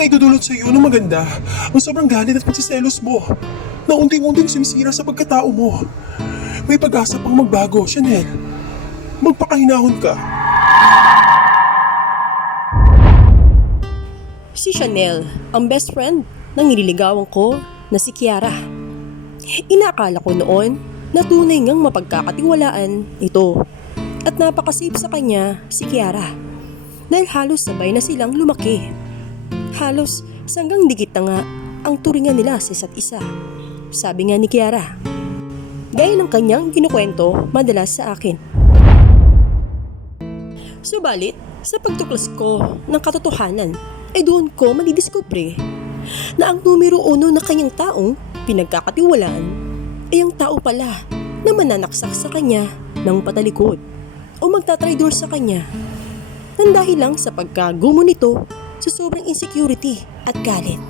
maidudulot sa iyo ng maganda ang sobrang galit at pagsiselos mo na unting-unting sumisira sa pagkatao mo. May pag-asa pang magbago, Chanel. Magpakahinahon ka. Si Chanel, ang best friend ng nililigawan ko na si Kiara. Inaakala ko noon na tunay ngang mapagkakatiwalaan ito at napakasafe sa kanya si Kiara dahil halos sabay na silang lumaki. Halos sanggang dikit na nga ang turingan nila sa isa't isa. Sabi nga ni Kiara, gaya ng kanyang kinukwento madalas sa akin. Subalit, sa pagtuklas ko ng katotohanan, ay doon ko madidiskubre na ang numero uno na kanyang taong pinagkakatiwalaan ay ang tao pala na mananaksak sa kanya ng patalikod o magtatraidor sa kanya nang dahil lang sa pagkagumo nito sa sobrang insecurity at galit.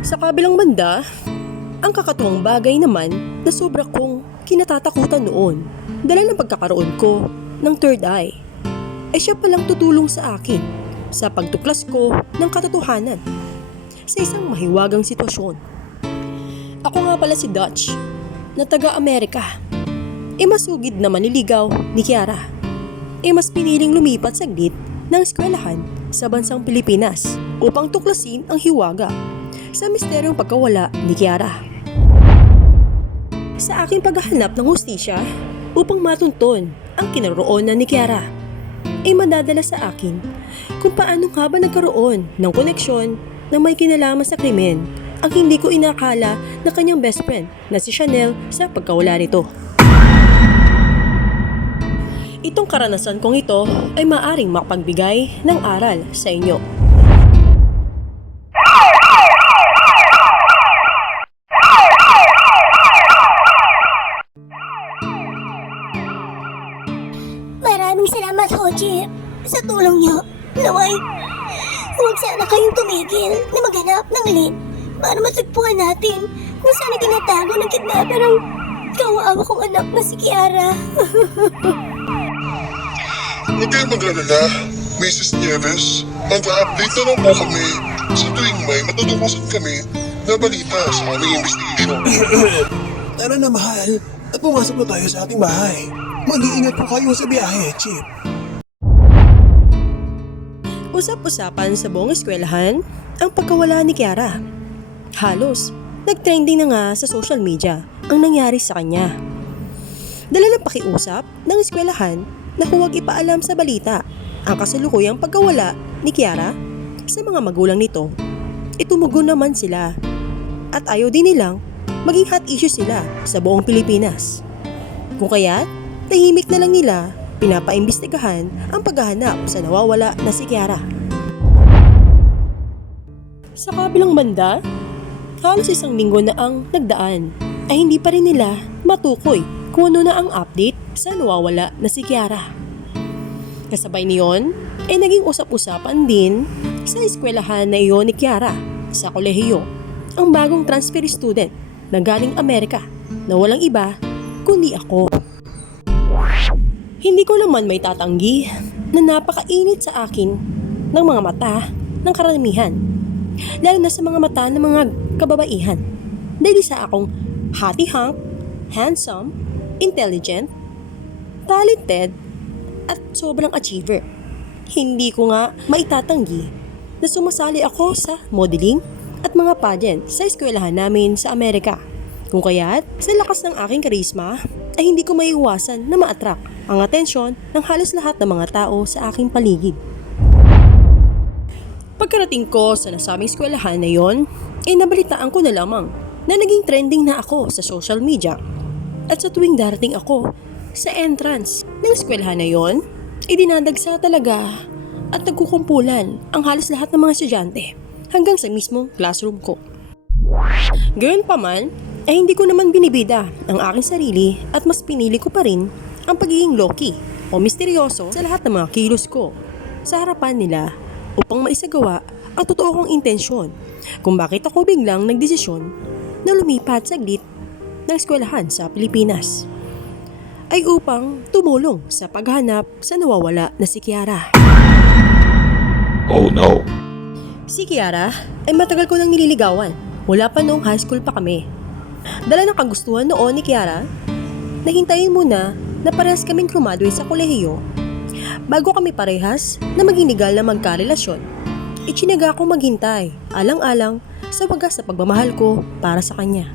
Sa kabilang banda, ang kakatuwang bagay naman na sobra kong kinatatakutan noon dala ng pagkakaroon ko ng third eye ay siya palang tutulong sa akin sa pagtuklas ko ng katotohanan sa isang mahiwagang sitwasyon. Ako nga pala si Dutch na taga-Amerika. Masugid na maniligaw ni Kiara. Mas piniling lumipat saglit ng eskwelahan sa bansang Pilipinas upang tuklasin ang hiwaga sa misteryong pagkawala ni Kiara. Sa aking paghahanap ng hustisya upang matunton ang kinaroonan ni Kiara, ay madadala sa akin kung paano nga ba nagkaroon ng koneksyon na may kinalaman sa krimen ang hindi ko inakala na kanyang best friend na si Chanel sa pagkawala nito. Itong karanasan kong ito ay maaring makapagbigay ng aral sa inyo. Maraming salamat, Hoji, sa tulong niyo. Naway, huwag sana kayong tumigil na maghanap ng lead para matagpuan natin kung saan tinatago ng kidnapper ang kawawa kong anak na si Kiara. Huwag kayong mag-alala, Mrs. Nieves. Mag-update na lang po kami sa tuwing may matutuklasan kami na balita sa aming investigation. Tara na, mahal. At pumasok na tayo sa ating bahay. Mag-iingat po kayo sa biyahe, Chip. Usap-usapan sa buong eskwelahan ang pagkawala ni Kiara. Halos, nag-trending na nga sa social media ang nangyari sa kanya. Dala ng pakiusap ng eskwelahan na huwag ipaalam sa balita ang kasalukuyang pagkawala ni Kiara sa mga magulang nito. Itumugon naman sila at ayaw din nilang maging hot issue sila sa buong Pilipinas. Kung kaya't tahimik na lang nila pinapaimbestigahan ang paghahanap sa nawawala na si Kiara. Sa kabilang banda, halos isang linggo na ang nagdaan ay hindi pa rin nila matukoy kung ano na ang update sa nawawala na si Kiara. Kasabay niyon ay naging usap-usapan din sa eskwelahan na iyon ni Kiara sa kolehiyo ang bagong transfer student na galing Amerika na walang iba kundi ako. Hindi ko naman may tatanggi na napakainit sa akin ng mga mata ng karamihan, lalo na sa mga mata ng mga kababaihan dahil isa akong hati-hunk, handsome, intelligent, talented, at sobrang achiever. Hindi ko nga maitatanggi na sumasali ako sa modeling at mga pageant sa eskwelahan namin sa Amerika. Kung kaya't sa lakas ng aking karisma ay hindi ko maiiwasan na ma-attract ang atensyon ng halos lahat ng mga tao sa aking paligid. Pagkarating ko sa nasabing eskwelahan na yon, ay nabalitaan ko na lamang na naging trending na ako sa social media. At sa tuwing darating ako sa entrance ng eskwelahan na yon, ay dinadagsa talaga at nagkukumpulan ang halos lahat ng mga estudyante hanggang sa mismong classroom ko. Gayon pa man, ay hindi ko naman binibida ang aking sarili at mas pinili ko pa rin ang pagiging low-key o misteryoso sa lahat ng mga kilos ko sa harapan nila upang maisagawa ang totoo kong intensyon kung bakit ako biglang nagdesisyon na lumipat saglit ng eskwelahan sa Pilipinas ay upang tumulong sa paghanap sa nawawala na si Kiara. Oh no. Si Kiara ay matagal ko nang nililigawan. Mula pa noong high school pa kami. Dala ng kagustuhan noon ni Kiara, nahintayin muna na parehas kaming graduate sa kolehiyo. Bago kami parehas na maging legal na magkarelasyon, itinaga akong maghintay, alang-alang sa wagas sa pagmamahal ko para sa kanya.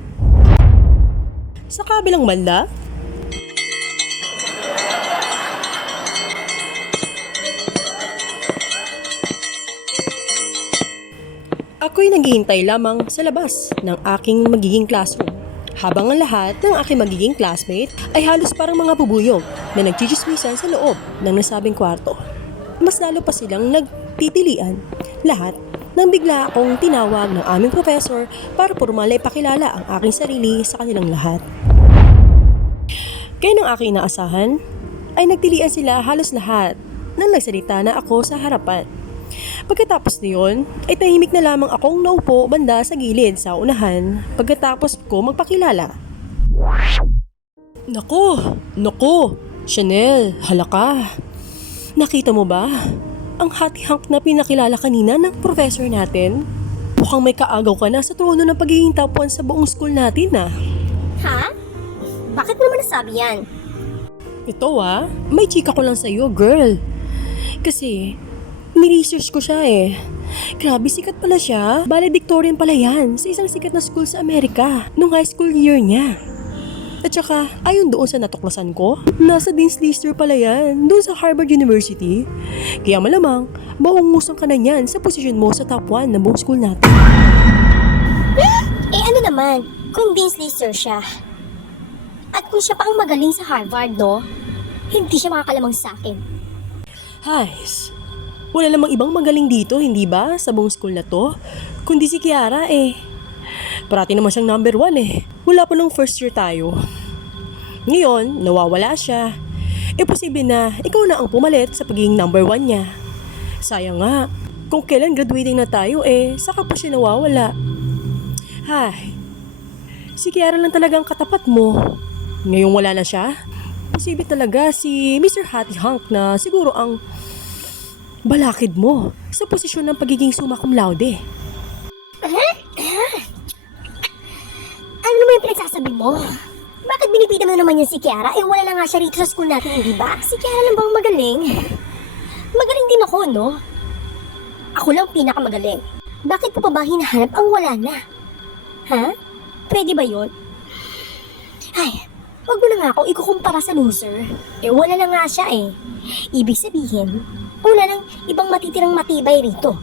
Sa kabilang banda, ako'y naghihintay lamang sa labas ng aking magiging classroom. Habang ang lahat ng aking magiging classmate ay halos parang mga bubuyog na nagchichismisan sa loob ng nasabing kwarto. Mas lalo pa silang nagtitilian lahat nang bigla akong tinawag ng aming professor para formal na ipakilala ang aking sarili sa kanilang lahat. Kaya ng aking inaasahan ay nagtilian sila halos lahat nang nagsalita na ako sa harapan. Pagkatapos niyon, ay tahimik na lamang akong naupo banda sa gilid sa unahan pagkatapos ko magpakilala. Naku, Chanel, halaka. Nakita mo ba? Ang hati-hunk na pinakilala kanina ng professor natin? Mukhang may kaagaw ka na sa trono ng pagiging top 1 sa buong school natin ah. Ha? Bakit mo naman nasabi yan? Ito may chika ko lang sa'yo, girl. Kasi, ni-research ko siya eh. Grabe, sikat pala siya. Valedictorian pala yan sa isang sikat na school sa Amerika nung high school year niya. At saka, ayon doon sa natuklasan ko, nasa Dean's Lister pala yan, doon sa Harvard University. Kaya malamang, maungusang ka na yan sa posisyon mo sa top 1 ng buong school natin. Eh ano naman, kung Dean's Lister siya. At kung siya pa ang magaling sa Harvard, no? Hindi siya makakalamang sa akin. Hays, wala namang ibang magaling dito, hindi ba? Sa buong school na to. Kundi si Kiara eh. Parati naman siyang number 1 eh. Wala pa nung first year tayo. Ngayon, nawawala siya. Posible na ikaw na ang pumalit sa pagiging number 1 niya. Sayang nga, kung kailan graduating na tayo saka pa siya nawawala. Hay, si Kiara lang talagang katapat mo. Ngayong wala na siya, posible talaga si Mr. Hattie Hunk na siguro ang balakid mo sa posisyon ng pagiging summa cum laude. Ano naman yung pinagsasabi mo? Bakit binipita mo naman yan si Kiara? Wala na nga siya rito sa school natin, hindi ba? Si Kiara lang bang magaling? Magaling din ako, no? Ako lang pinakamagaling. Bakit po pa ba hinahanap ang wala na? Ha? Pwede ba yun? Ay, wag mo na nga ako ikukumpara sa loser. Wala na nga siya eh. Ibig sabihin, wala nang ibang matitirang matibay rito.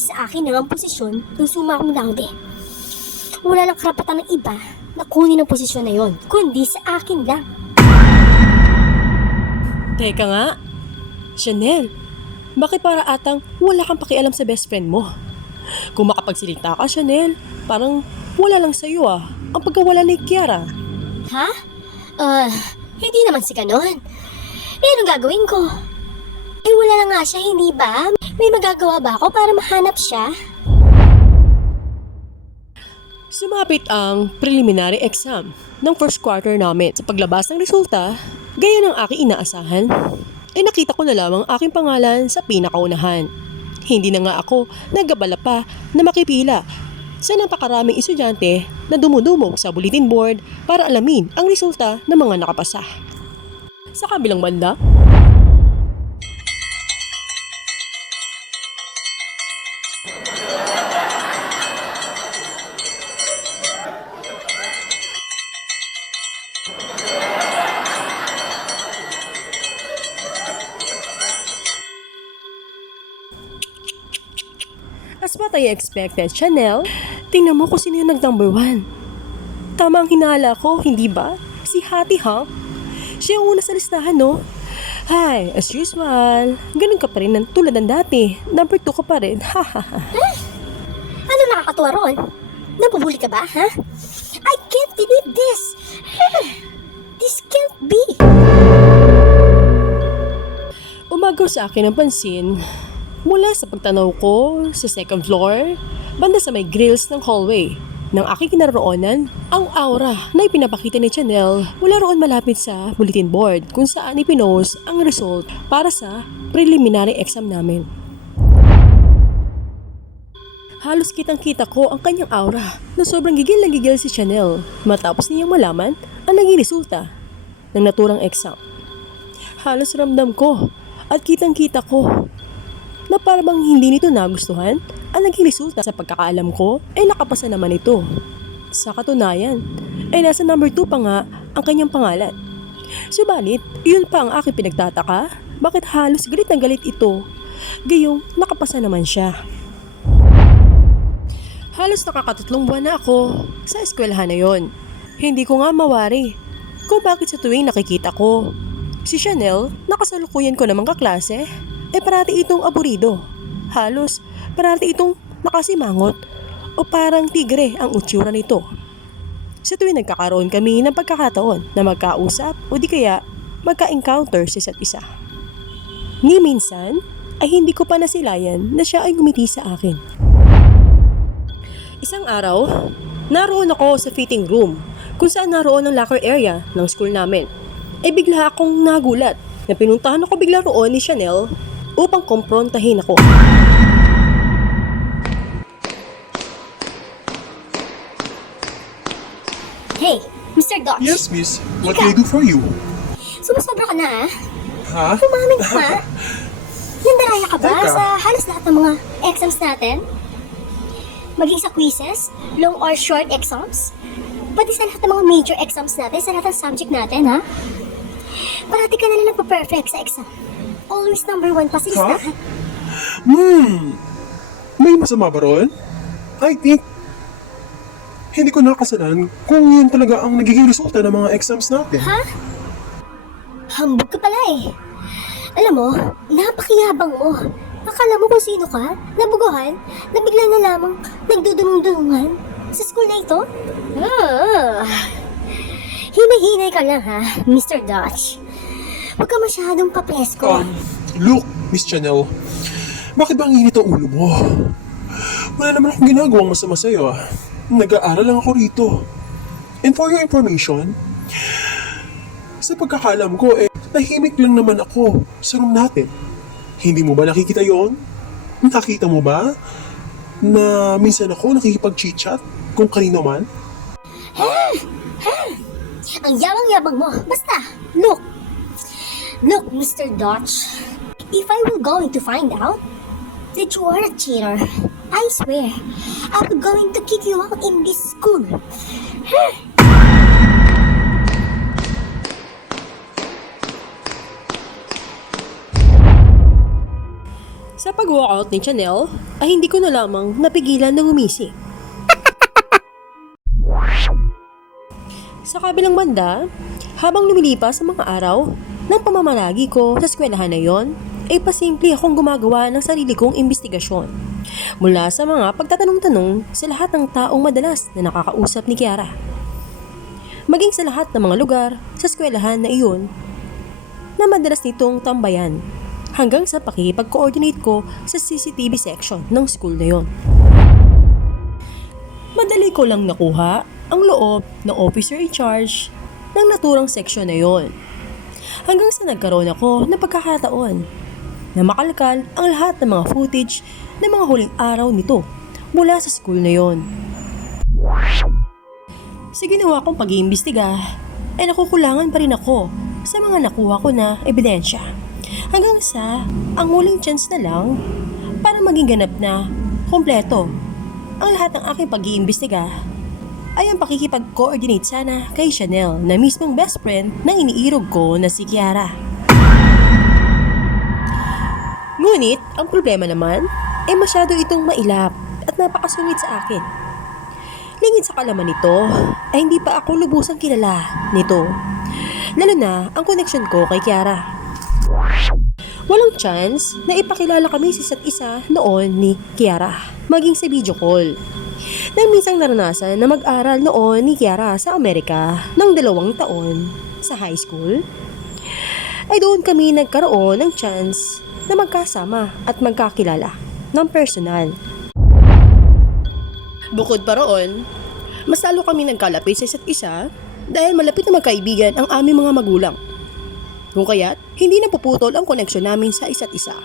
Sa akin na ang posisyon ng summa cum laude. Wala lang karapatan ng iba na kunin ang posisyon na yon, kundi sa akin lang. Teka nga, Chanel, bakit para atang wala kang pakialam sa best friend mo? Kung makapagsilita ka, Chanel, parang wala lang sa'yo ang pagkawala ni Kiara. Ha? Hindi naman si ganon. Anong gagawin ko? Wala na nga siya, hindi ba? May magagawa ba ako para mahanap siya? Sumapit ang preliminary exam ng first quarter namin. Sa paglabas ng resulta, gaya ng aking inaasahan, nakita ko na lamang aking pangalan sa pinakaunahan. Hindi na nga ako nagabala pa na makipila sa napakaraming estudyante na dumudumog sa bulletin board para alamin ang resulta ng mga nakapasa. Sa kabilang banda, as what I expected, Chanel, tingnan mo kung sino yung nag-number 1. Tama ang hinala ko, hindi ba? Si Hattie Hunk. Siya yung una sa listahan, no? Hi, as usual, ganun ka pa rin tulad ng dati. Number 2 ka pa rin, hahaha. Ano nakakatuwa ron? Nabubuli ka ba, ha? I can't believe this! This can't be! Umagaw sa akin ang pansin mula sa pagtanaw ko sa second floor, banda sa may grills ng hallway. Nang aking kinaroonan, ang aura na ipinapakita ni Chanel mula roon malapit sa bulletin board kung saan ipinost ang result para sa preliminary exam namin. Halos kitang-kita ko ang kanyang aura na sobrang gigil na gigil si Chanel matapos niyang malaman ang naging resulta ng naturang exam. Halos ramdam ko at kitang-kita ko na parang hindi nito nagustuhan ang naging resulta. Sa pagkakaalam ko ay nakapasa naman ito. Sa katunayan ay nasa number 2 pa nga ang kanyang pangalan. Subalit, iyon pa ang aking pinagtataka, bakit halos galit na galit ito, gayong nakapasa naman siya. Halos nakakatatlong buwan na ako sa eskwelahan na yon. Hindi ko nga mawari kung bakit sa tuwing nakikita ko si Chanel na kasalukuyan ko namang kaklase ay parati itong aburido. Halos parati itong nakasimangot o parang tigre ang utsura nito. Sa tuwing nagkakaroon kami ng pagkakataon na magkausap o di kaya magka-encounter sa isa't isa. Ni minsan ay hindi ko pa nasilayan na siya ay ngumiti sa akin. Isang araw, naroon ako sa fitting room kung saan naroon ang locker area ng school namin. Ay bigla akong nagulat na pinuntahan ako bigla roon ni Chanel upang komprontahin ako. Hey, Mr. Dodge. Yes, miss. What can I do for you? Sumusobra ka na Ha? Umamin ka pa? Nandaraya ka ba Teka. sa halos lahat ng mga exams natin? Maging sa quizzes, long or short exams, pati sa lahat ng mga major exams natin, sa lahat ng subject natin, ha? Parati ka na lang nagpa-perfect sa exam. Always number 1 pa sa listahan. May masama ba ron? I think hindi ko nakasalan kung yun talaga ang nagiging resulta ng mga exams natin. Ha? Hambog ka pala eh. Alam mo, napakiyabang mo. Akala mo kung sino ka? Nabuguhan? Na bigla na lamang nagdudunong-dunungan? Sa school na ito? Hinay-hinay ka lang ha, Mr. Dodge. Huwag ka masyadong papresko. Look, Miss Chanel, bakit ba ang init ang ulo mo? Wala naman akong ginagawang masama sa'yo. Nag-aaral lang ako rito. And for your information, sa pagkakalam ko, tahimik lang naman ako sa room natin. Hindi mo ba nakikita yon? Nakita mo ba na minsan ako nakikipag-chit-chat kung kanino man? Ang yabang-yabang mo. Basta, look. Look, Mr. Dodge. If I will going to find out that you are a cheater, I swear, I'm going to kick you out in this school. Sa pag-walkout ni Chanel, ay hindi ko na lamang napigilan ng umisi. Sa kabilang banda, habang lumilipas ang mga araw ng pamamalagi ko sa eskwelahan na yon, ay pasimple akong gumagawa ng sarili kong investigasyon. Mula sa mga pagtatanong-tanong sa lahat ng taong madalas na nakakausap ni Kiara. Maging sa lahat ng mga lugar sa eskwelahan na iyon na madalas nitong tambayan. Hanggang sa pakipag-coordinate ko sa CCTV section ng school na yon. Madali ko lang nakuha ang loob ng officer in charge ng naturang section na yon. Hanggang sa nagkaroon ako ng pagkakataon na makalkal ang lahat ng mga footage ng mga huling araw nito mula sa school na yon. Sa ginawa kong pag-iimbestiga ay nakukulangan pa rin ako sa mga nakuha ko na ebidensya. Hanggang sa ang huling chance na lang para maging ganap na kompleto ang lahat ng aking pag-iimbestiga ay ang pakikipag-coordinate sana kay Chanel na mismong best friend ng iniirog ko na si Kiara. Ngunit ang problema naman ay masyado itong mailap at napakasungit sa akin. Lingid sa kalaman nito ay hindi pa ako lubusang kilala nito, lalo na ang connection ko kay Kiara. Walang chance na ipakilala kami sa isa't isa noon ni Kiara, maging sa video call. Nang minsang naranasan na mag-aral noon ni Kiara sa Amerika ng 2 taon sa high school, ay doon kami nagkaroon ng chance na magkasama at magkakilala ng personal. Bukod pa roon, mas lalo kami nagkalapit sa isa't isa dahil malapit na magkaibigan ang aming mga magulang. Kung kaya't, hindi napuputol ang koneksyon namin sa isa't isa.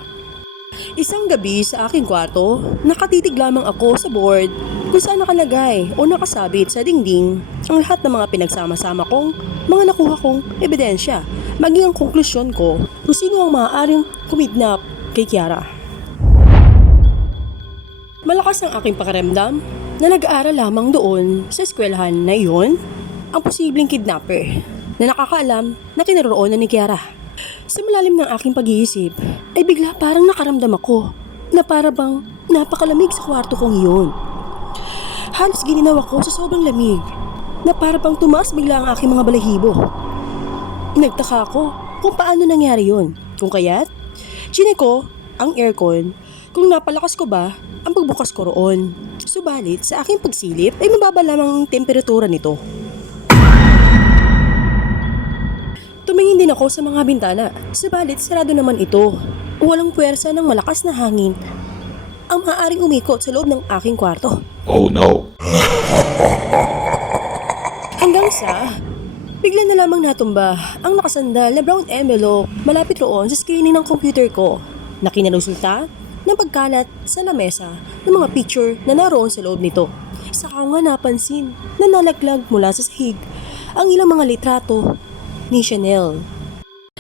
Isang gabi sa aking kwarto, nakatitig lamang ako sa board kung saan nakalagay o nakasabit sa dingding ang lahat ng mga pinagsama-sama kong mga nakuha kong ebidensya, maging ang konklusyon ko kung sino ang maaaring kumidnap kay Kiara. Malakas ang aking pakiramdam na nag-aaral lamang doon sa eskwelahan na iyon ang posibleng kidnapper na nakakaalam na kinaroroonan ni Kiara. Sa malalim ng aking pag-iisip ay bigla parang nakaramdam ako na para bang napakalamig sa kwarto kong iyon. Halos gininaw ako sa sobrang lamig na para bang tumaas bigla ang aking mga balahibo. Nagtaka ako kung paano nangyari yun. Kung kaya't, chinek ko ang aircon kung napalakas ko ba ang pagbukas ko roon. Subalit sa aking pagsilip ay mababa lamang ang temperatura nito. Tumingin din ako sa mga bintana, subalit sarado naman ito. Walang puwersa ng malakas na hangin ang maaaring umikot sa loob ng aking kwarto. Oh no. Hanggang sa, bigla na lamang natumba ang nakasandal na brown envelope malapit roon sa screen ng computer ko na kinaresulta ng pagkalat sa lamesa ng mga picture na naroon sa loob nito. Saka nga napansin na nalaglag mula sa sahig ang ilang mga litrato ni Chanel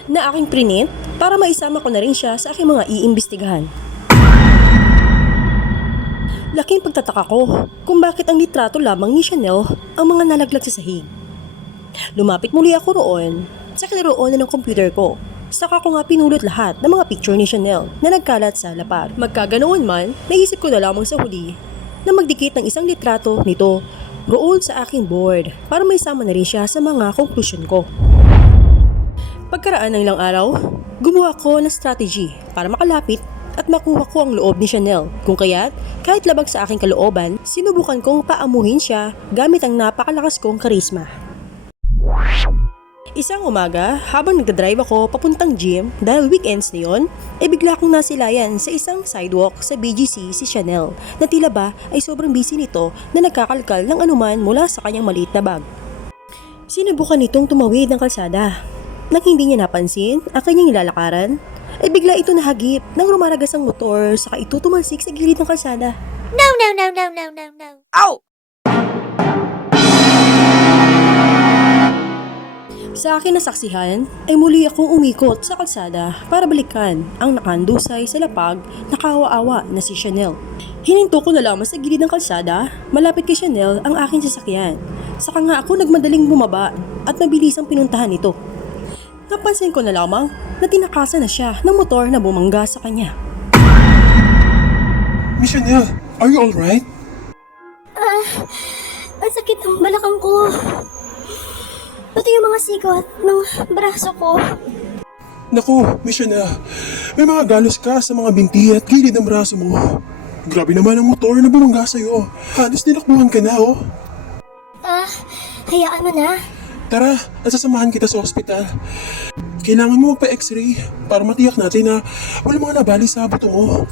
na aking prinint para maisama ko na rin siya sa aking mga iimbestigahan. Laking pagtataka ko kung bakit ang litrato lamang ni Chanel ang mga nalaglag sa sahig. Lumapit muli ako roon sa kinaroonan ng computer ko. Saka ko nga pinulot lahat ng mga picture ni Chanel na nagkalat sa lapad. Magkaganoon man, naisip ko na lamang sa huli na magdikit ng isang litrato nito roon sa aking board para maisama na rin siya sa mga conclusion ko. Pagkaraan ng ilang araw, gumawa ko ng strategy para makalapit at makuha ko ang loob ni Chanel. Kung kaya't, kahit labag sa aking kalooban, sinubukan kong paamuhin siya gamit ang napakalakas kong karisma. Isang umaga, habang nagdadrive ako papuntang gym dahil weekends na yun, ay bigla kong nasilayan sa isang sidewalk sa BGC si Chanel na tila ba ay sobrang busy nito na nagkakalkal ng anuman mula sa kanyang maliit na bag. Sinubukan nitong tumawid ng kalsada. Nang hindi niya napansin ang kanyang nilalakaran, ay bigla ito nahagip ng rumaragas ang motor saka ito tumalsik sa gilid ng kalsada. No, no, no, no, no, no, no. Sa akin nasaksihan ay muli akong umikot sa kalsada para balikan ang nakandusay sa lapag na kawa-awa na si Chanel. Hininto ko na lamang sa gilid ng kalsada, malapit kay Chanel ang aking sasakyan. Saka nga ako nagmadaling bumaba at mabilisang pinuntahan ito. Napansin ko na lamang na tinakasan na siya ng motor na bumangga sa kanya. Miss Chanel, are you alright? Ang sakit ng balakang ko. Pati yung mga sigat ng braso ko. Naku, Miss Chanel, may mga galos ka sa mga binti at gilid ng braso mo. Grabe naman ang motor na bumangga sa'yo. Halos nilakbuhan ka na, oh. Hayaan mo na. Tara, at sasamahan kita sa ospital. Kailangan mo magpa-x-ray para matiyak natin na wala mga nabali sa buto mo.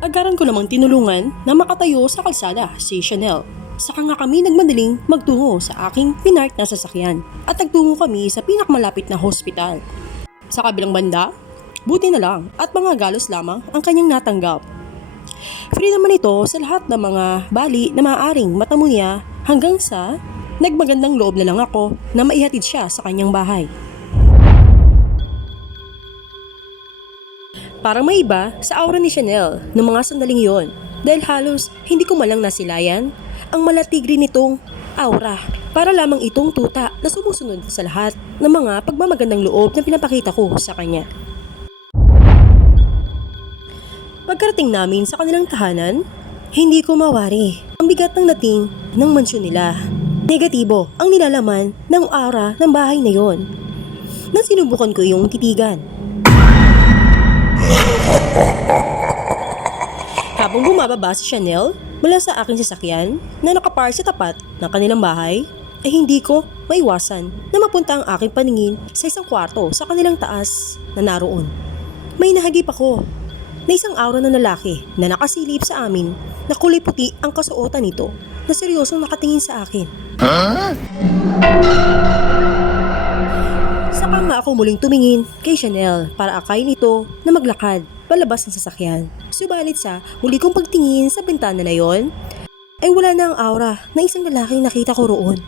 Agaran ko namang tinulungan na makatayo sa kalsada si Chanel. Saka nga kami nagmadaling magtungo sa aking pinark na sasakyan at nagtungo kami sa pinakamalapit na hospital. Sa kabilang banda, buti na lang at mga galos lamang ang kanyang natanggap. Free naman ito sa lahat ng mga bali na maaaring matamo niya hanggang sa nagmagandang loob na lang ako na maihatid siya sa kanyang bahay. Parang may iba sa aura ni Chanel ng mga sandaling yon dahil halos hindi ko malang nasilayan ang malatigri nitong aura para lamang itong tuta na sumusunod sa lahat ng mga pagmamagandang loob na pinapakita ko sa kanya. Pagkarating namin sa kanilang tahanan, hindi ko mawari ang bigat ng dating ng mansyon nila. Negatibo ang nilalaman ng aura ng bahay na yon. Nang sinubukan ko yung titigan. Habang bumababa si Chanel mula sa aking sasakyan na nakapark sa tapat ng kanilang bahay, ay hindi ko maiwasan na mapunta ang aking paningin sa isang kwarto sa kanilang taas na naroon. May nahagip ako na isang aura ng lalaki na nakasilip sa amin na kulay puti ang kasuotan nito na seryosong nakatingin sa akin. Saka nga ako muling tumingin kay Chanel para akayin ito na maglakad palabas ng sasakyan. Subalit sa muli kong pagtingin sa bintana na yon, ay wala na ang aura na isang lalaking nakita ko roon.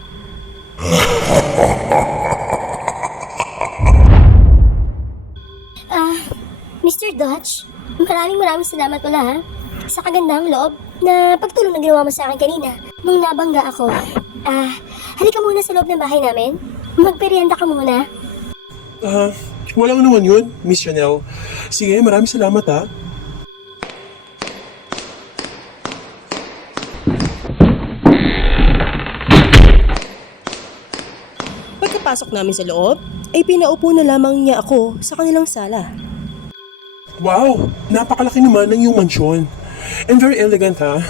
Mr. Dutch, maraming salamat pala ha sa kagandang loob na pagtulong na ginawa mo sa akin kanina nung nabangga ako. Halika muna sa loob ng bahay namin. Magperienda ka muna. Walang naman yun, Miss Chanel. Sige, maraming salamat ha. Pagkapasok namin sa loob, ay pinaupo na lamang niya ako sa kanilang sala. Wow, napakalaki naman ng iyong mansyon. And very elegant ha.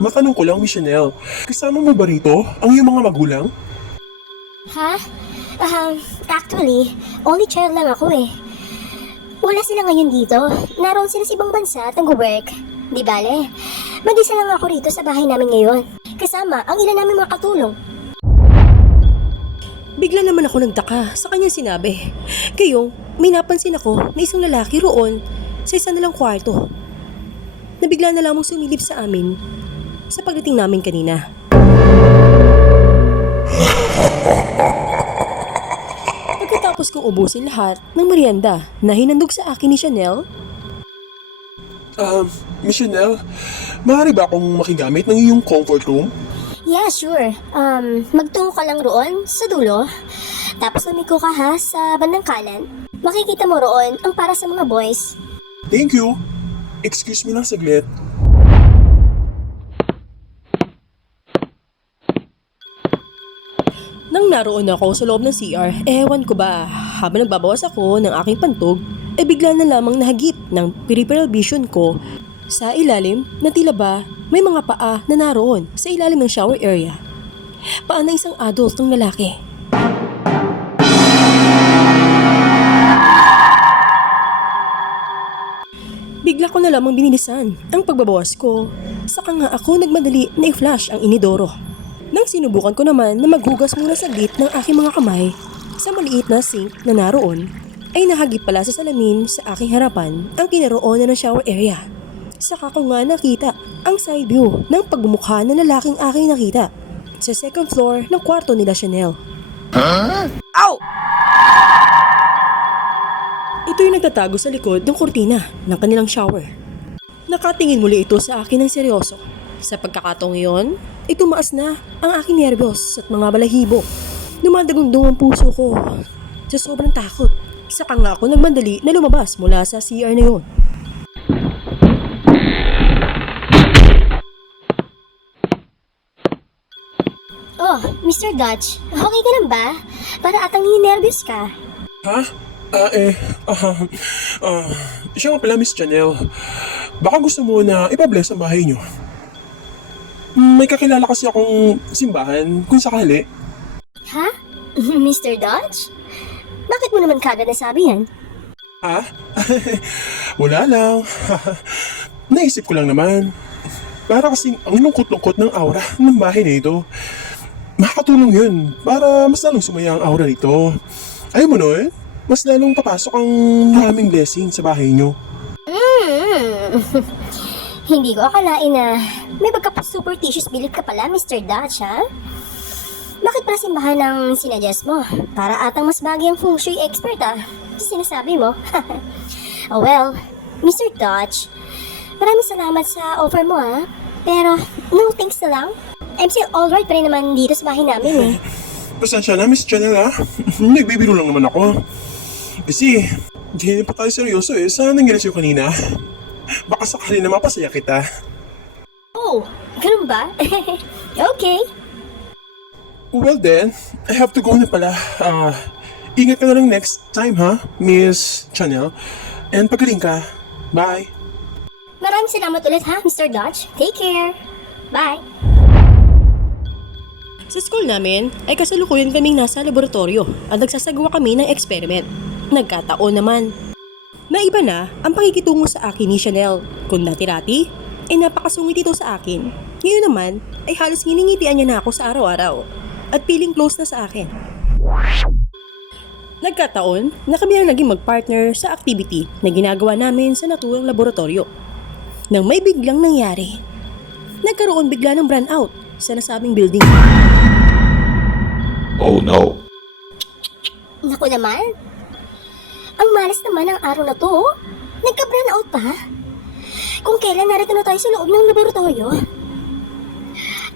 Matanong ko lang, Miss Chanel, kasama mo ba rito ang iyong mga magulang? Ha? Actually, only child lang ako eh. Wala sila ngayon dito. Naroon sila sa ibang bansa at nag-work. Di bale, mag-isa lang ako rito sa bahay namin ngayon. Kasama ang ilan namin mga katulong. Bigla naman ako nagtaka sa kanyang sinabi. Kayong may napansin ako na isang lalaki roon sa isa nilang kwarto. Nabigla na lamang sumilip sa amin sa pagdating namin kanina. Pagkatapos kong ubusin lahat ng merienda na hinandog sa akin ni Chanel, Miss Chanel, maaari ba akong makigamit ng iyong comfort room? Yeah, sure. Magtungo ka lang roon sa dulo. Tapos lumiko ka ha sa bandang kanan. Makikita mo roon ang para sa mga boys. Thank you. Excuse me lang saglit. nang naroon ako sa loob ng CR, ewan ko ba, habang nagbabawas ako ng aking pantog, bigla na lamang nahagip ng peripheral vision ko sa ilalim na tila ba may mga paa na naroon sa ilalim ng shower area. Paa ng isang adult ng lalaki. Bigla ko na lamang binilisan ang pagbabawas ko. Saka nga ako nagmadali na i-flash ang inidoro. Nang sinubukan ko naman na maghugas muna saglit ng aking mga kamay sa maliit na sink na naroon, ay nahagip pala sa salamin sa aking harapan ang kinaroonan ng shower area. Saka ko nga nakita ang side view ng pagbumukha ng lalaking aking nakita sa second floor ng kwarto nila Chanel. Ow! Ito'y nagtatago sa likod ng kurtina ng kanilang shower. Nakatingin muli ito sa akin ng seryoso. Sa pagkakataong iyon, ay tumaas na ang aking nervyos at mga balahibo. Dumadagundong ang puso ko sa sobrang takot. Saka nga ako nagmandali na lumabas mula sa CR na yun. Oh, Mr. Dutch, okay ka lang ba? Para atang ninenervyos ka. Ha? Siya nga pala, Miss Chanel. Baka gusto mo na ipabless ang bahay niyo. May kakilala kasi akong simbahan kung sakali. Ha? Mr. Dutch? Bakit mo naman kagad nasabi yan? Ha? Wala lang. Naisip ko lang naman. Para kasing ang lungkot-lungkot ng aura ng bahay na ito. Makakatulong yun para mas lalong sumaya ang aura nito. Ayaw mo nun? Mas lalong papasok ang maraming blessing sa bahay nyo. Hindi ko akalain na may pagka-superstitious belief ka pala, Mr. Dutch, ha? Bakit pala simbahan ang sinadjust mo? Para atang mas bagay ang feng shui expert, ah. Sinasabi mo. Oh well, Mr. Dutch, maraming salamat sa offer mo, ha? Pero, no thanks na lang. I'm still alright pa rin naman dito sa bahay namin, eh. Pasensya na, Miss Chanel, ha? Nagbibiro lang naman ako. Kasi, hindi pa tayo seryoso eh. Saan nangyari sa'yo kanina? Baka sakali na mapasaya kita. Oh, ganun ba? Okay. Well then, I have to go na pala. Ingat ka na lang next time, ha, Miss Chanel. And pagaling ka. Bye. Maraming salamat ulit, ha, Mr. Dutch. Take care. Bye. Sa school namin ay kasalukuyan kaming nasa laboratorio at nagsasagawa kami ng experiment. Nagkataon naman na iba na ang pakikitungo sa akin ni Chanel. Kung dati-rati ay napakasungit ito sa akin. Ngayon naman ay halos nginingitian niya na ako sa araw-araw at feeling close na sa akin. Nagkataon na kami ang naging magpartner sa activity na ginagawa namin sa naturang laboratorio. Nang may biglang nangyari, nagkaroon bigla ng brownout sa nasabing building. Oh no. Naku naman. Ang malas naman ang araw na to. Oh. Nagka-brownout pa. Kung kailan narito na tayo sa loob ng laboratorio.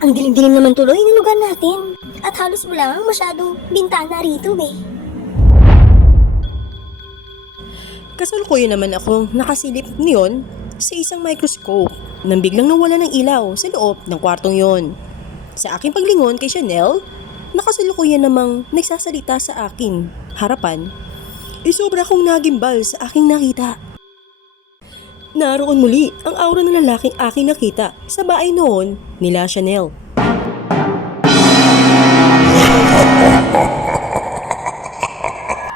Ang dilim-dilim naman tuloy ng lugar natin. At halos wala ang masyadong bintana rito eh. Kasalukuyan naman akong nakasilip niyon sa isang microscope nang biglang nawala ng ilaw sa loob ng kwartong yon. Sa aking paglingon kay Chanel, nakasalukuyan namang nagsasalita sa akin harapan. Sobra akong nagimbal sa aking nakita. Naroon muli ang aura ng lalaking aking nakita sa bahay noon nila Chanel.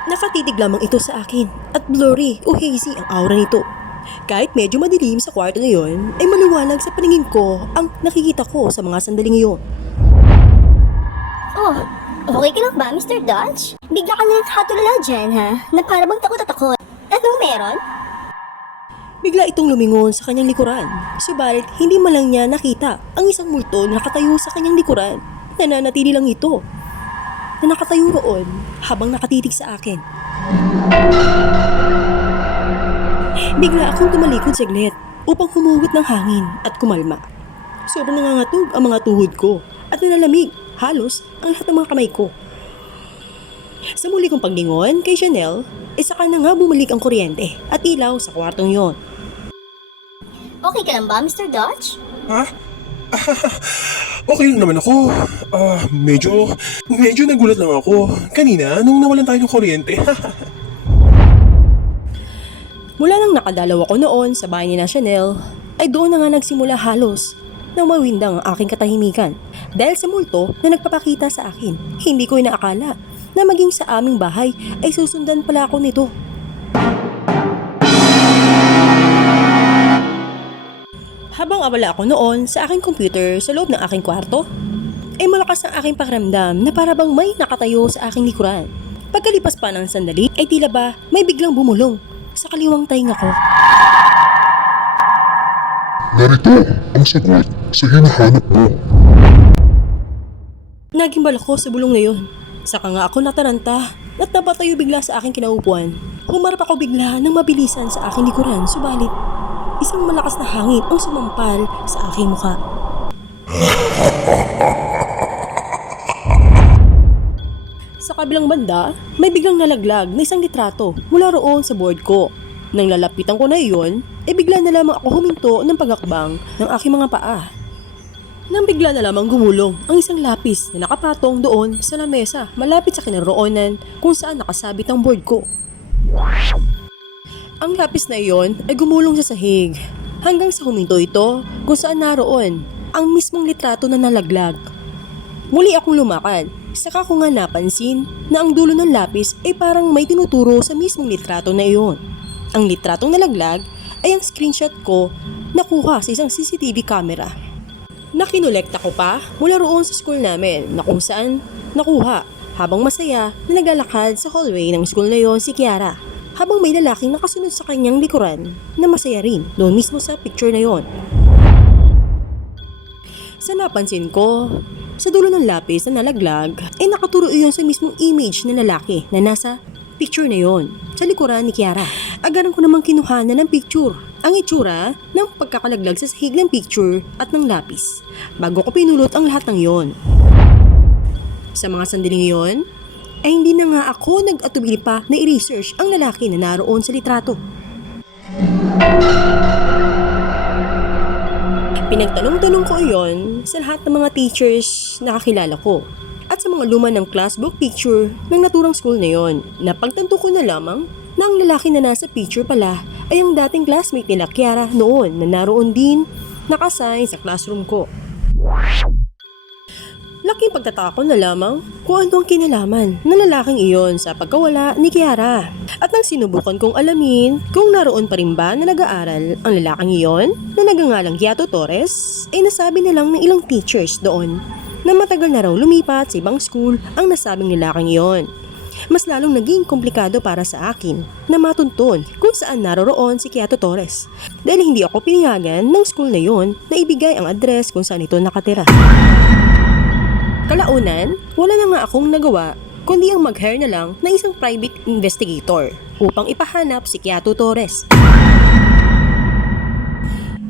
Nakatitig lamang ito sa akin at blurry o hazy ang aura nito. Kahit medyo madilim sa kwarto na yon, ay maliwanag sa paningin ko ang nakikita ko sa mga sandaling iyon. Oh, okay ka lang ba, Mr. Dodge? Bigla ka na nakatulala dyan, ha? Na para bang takot at takot. Anong meron? Bigla itong lumingon sa kanyang likuran. Subalit hindi man lang niya nakita ang isang multo na nakatayo sa kanyang likuran. Nananatili lang ito na nakatayo roon habang nakatitig sa akin. Bigla akong tumalikod saglit upang humugot ng hangin at kumalma. Sobrang nangangatog ang mga tuhod ko at nilalamig halos ang lahat ng mga kamay ko. Sa muli kong paglingon kay Chanel, saka na nga bumalik ang kuryente at ilaw sa kwartong yon. Okay ka lang ba, Mr. Dodge? Ha? Okay lang naman ako. Medyo nagulat lang ako. Kanina, nung nawalan tayo ng kuryente. Mula nang nakadalaw ako noon sa bahay ni na Chanel, ay doon na nga nagsimula halos na mawindang ang aking katahimikan dahil sa multo na nagpapakita sa akin. Hindi ko inaakala na maging sa aming bahay ay susundan pala ako nito. Habang abala ako noon sa aking computer sa loob ng aking kwarto, ay malakas ang aking pakiramdam na para bang may nakatayo sa aking likuran. Pagkalipas pa ng sandali ay tila ba may biglang bumulong sa kaliwang tainga ko. Narito ang sagot sa hinahanap mo. Nagimbal ako sa bulong na yun. Saka nga ako nataranta at napatayo bigla sa aking kinaupuan. Humarap ako bigla ng mabilisan sa aking likuran, subalit isang malakas na hangin ang sumampal sa aking mukha. Sa kabilang banda, may biglang nalaglag na isang litrato mula roon sa board ko. Nang lalapitan ko na iyon, bigla na lamang ako huminto ng pagakbang ng aking mga paa. Nang bigla na lamang gumulong ang isang lapis na nakapatong doon sa lamesa malapit sa kinaroonan kung saan nakasabit ang board ko. Ang lapis na iyon ay gumulong sa sahig hanggang sa huminto ito kung saan naroon ang mismong litrato na nalaglag. Muli akong lumakad, saka ko nga napansin na ang dulo ng lapis ay parang may tinuturo sa mismong litrato na iyon. Ang litratong nalaglag ay ang screenshot ko nakuha sa isang CCTV camera. Nakinolekta ko pa mula roon sa school namin na kung saan nakuha habang masaya na naglalakad sa hallway ng school na yon si Kiara. Habang may lalaking nakasunod sa kanyang likuran na masaya rin doon mismo sa picture na yon. Sa napansin ko, sa dulo ng lapis na nalaglag ay nakaturo iyon sa mismong image na lalaki na nasa picture na yon sa likuran ni Kiara. Agaran ko namang kinuhanan ng picture ang itsura ng pagkakalaglag sa sahig ng picture at ng lapis bago ko pinulot ang lahat ng yon. Sa mga sandaling iyon, ay hindi na nga ako nag-atubili pa na i-research ang lalaki na naroon sa litrato. Pinagtanong-tanong ko iyon sa lahat ng mga teachers na kakilala ko at sa mga luma ng classbook picture ng naturang school na yon. Napagtanto ko na lamang na ang lalaki na nasa picture pala ay ang dating classmate nila Kiara noon na naroon din nakasign sa classroom ko. Laking pagtataka ko na lamang kung ano ang kinalaman ng lalaking iyon sa pagkawala ni Kiara. At nang sinubukan kong alamin kung naroon pa rin ba na nag-aaral ang lalaking iyon na nagangalang Giato Torres, ay nasabi na lang ng ilang teachers doon na matagal na raw lumipat sa ibang school ang nasabing lalaking iyon. Mas lalong naging komplikado para sa akin na matuntun kung saan naroroon si Kiato Torres dahil hindi ako pinayagan ng school na yon na ibigay ang address kung saan ito nakatira. Kalaunan, wala na nga akong nagawa kundi ang mag-hire na lang ng isang private investigator upang ipahanap si Kiato Torres.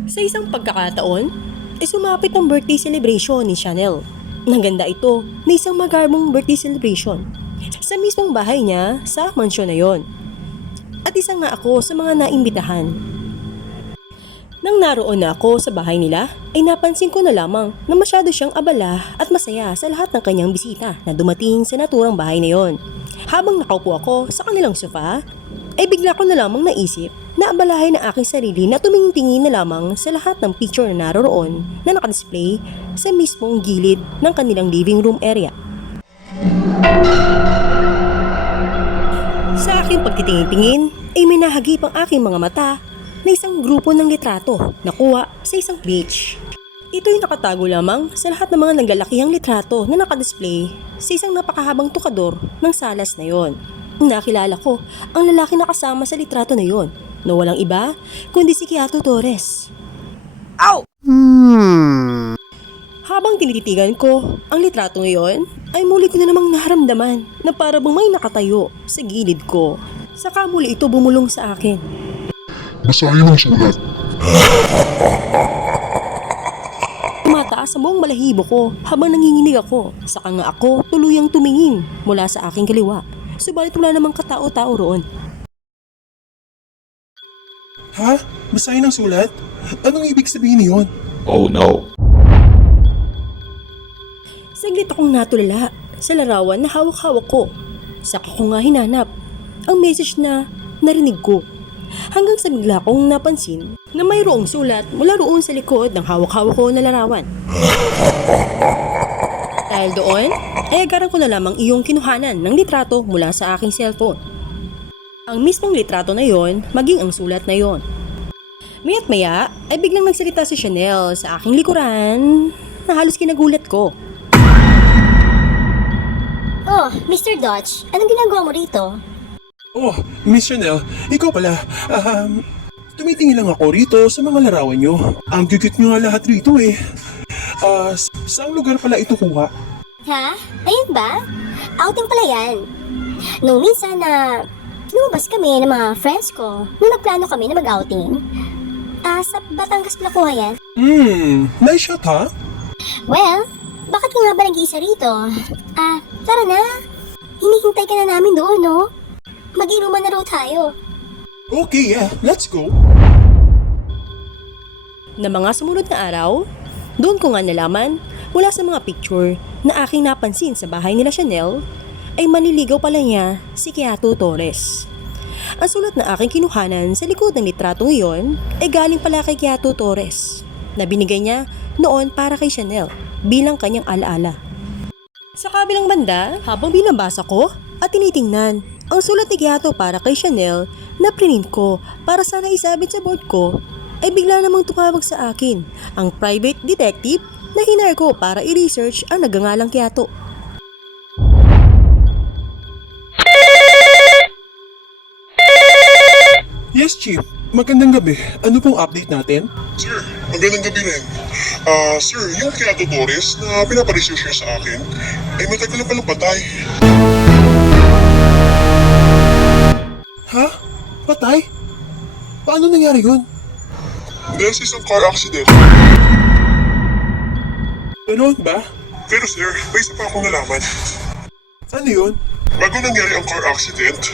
Sa isang pagkakataon, ay sumapit ang birthday celebration ni Chanel. Naganda ito na isang magarbong birthday celebration sa mismong bahay niya sa mansyon na yon. At isa nga ako sa mga naimbitahan. Nang naroon na ako sa bahay nila, ay napansin ko na lamang na masyado siyang abala at masaya sa lahat ng kanyang bisita na dumating sa naturang bahay na yon. Habang nakaupo ako sa kanilang sofa, ay bigla ko na lamang naisip na abalahin ang aking sarili na tumingin-tingin na lamang sa lahat ng picture na naroroon na nakadisplay sa mismong gilid ng kanilang living room area. Sa aking pagtitingin-tingin ay may nahagip ang aking mga mata na isang grupo ng litrato na kuha sa isang beach. Ito'y nakatago lamang sa lahat ng mga naglalakihang litrato na nakadisplay sa isang napakahabang tukador ng salas na yon. Nakilala ko ang lalaki na kasama sa litrato na yon na walang iba kundi si Kiato Torres. Habang tinititigan ko ang litrato ngayon, ay muli ko na namang naharamdaman na para bang may nakatayo sa gilid ko. Saka muli ito bumulong sa akin. Basahin ang sulat. Tumataas ang buong balahibo ko habang nanginginig ako. Saka nga ako tuluyang tumingin mula sa aking kaliwa. Subalit wala namang katao-tao roon. Ha? Basahin ang sulat? Anong ibig sabihin niyon? Oh no. Saglit akong natulala sa larawan na hawak-hawak ko. Saka ko nga hinanap ang message na narinig ko. Hanggang sa bigla kong napansin na mayroong sulat mula roon sa likod ng hawak-hawak ko na larawan. Dahil doon, ay agaran ko na lamang iyong kinuhanan ng litrato mula sa aking cellphone. Ang mismong litrato na yon, maging ang sulat na yon. Maya't maya, ay biglang nagsalita si Chanel sa aking likuran na halos kinagulat ko. Oh, Mr. Dodge, anong ginagawa mo rito? Oh, Miss Chanel, ikaw pala. Tumitingin lang ako rito sa mga larawan nyo. Ang gigit nyo nga lahat rito eh. Saang lugar pala ito kuha? Ha? Ayun ba? Outing pala yan. Nung minsan na lumabas kami ng mga friends ko, nung nagplano kami na mag-outing, sa Batangas pala kuha yan. Nice shot ha? Well, bakit ka nga ba nag-iisa rito? Tara na. Hinihintay ka na namin doon, no? Mag-inuman na raw tayo. Okay, yeah, let's go. Na mga sumunod na araw, doon ko nga nalaman mula sa mga picture na aking napansin sa bahay nila Chanel ay manliligaw pala niya si Kiato Torres. Ang sulat na aking kinuhanan sa likod ng litratong iyon ay galing pala kay Kiato Torres na binigay niya noon para kay Chanel bilang kanyang alaala. Sa kabilang banda, habang binabasa ko at tinitingnan ang sulat ni Kiato para kay Chanel na print ko para sana isabit sa board ko, ay bigla namang tumawag sa akin ang private detective na hinire ko para i-research ang nagngangalang Kiato. Yes, Chief. Magandang gabi. Ano pong update natin? Sir, magandang gabi rin. Sir, yung Kiato Torres na pinaparesearch niya sa akin, ay matagal na palang patay. Ha? Patay? Paano nangyari yun? Dahil sa isang car accident. Ganoon ba? Pero sir, may isa pa akong nalaman. Ano yun? Bago nangyari ang car accident,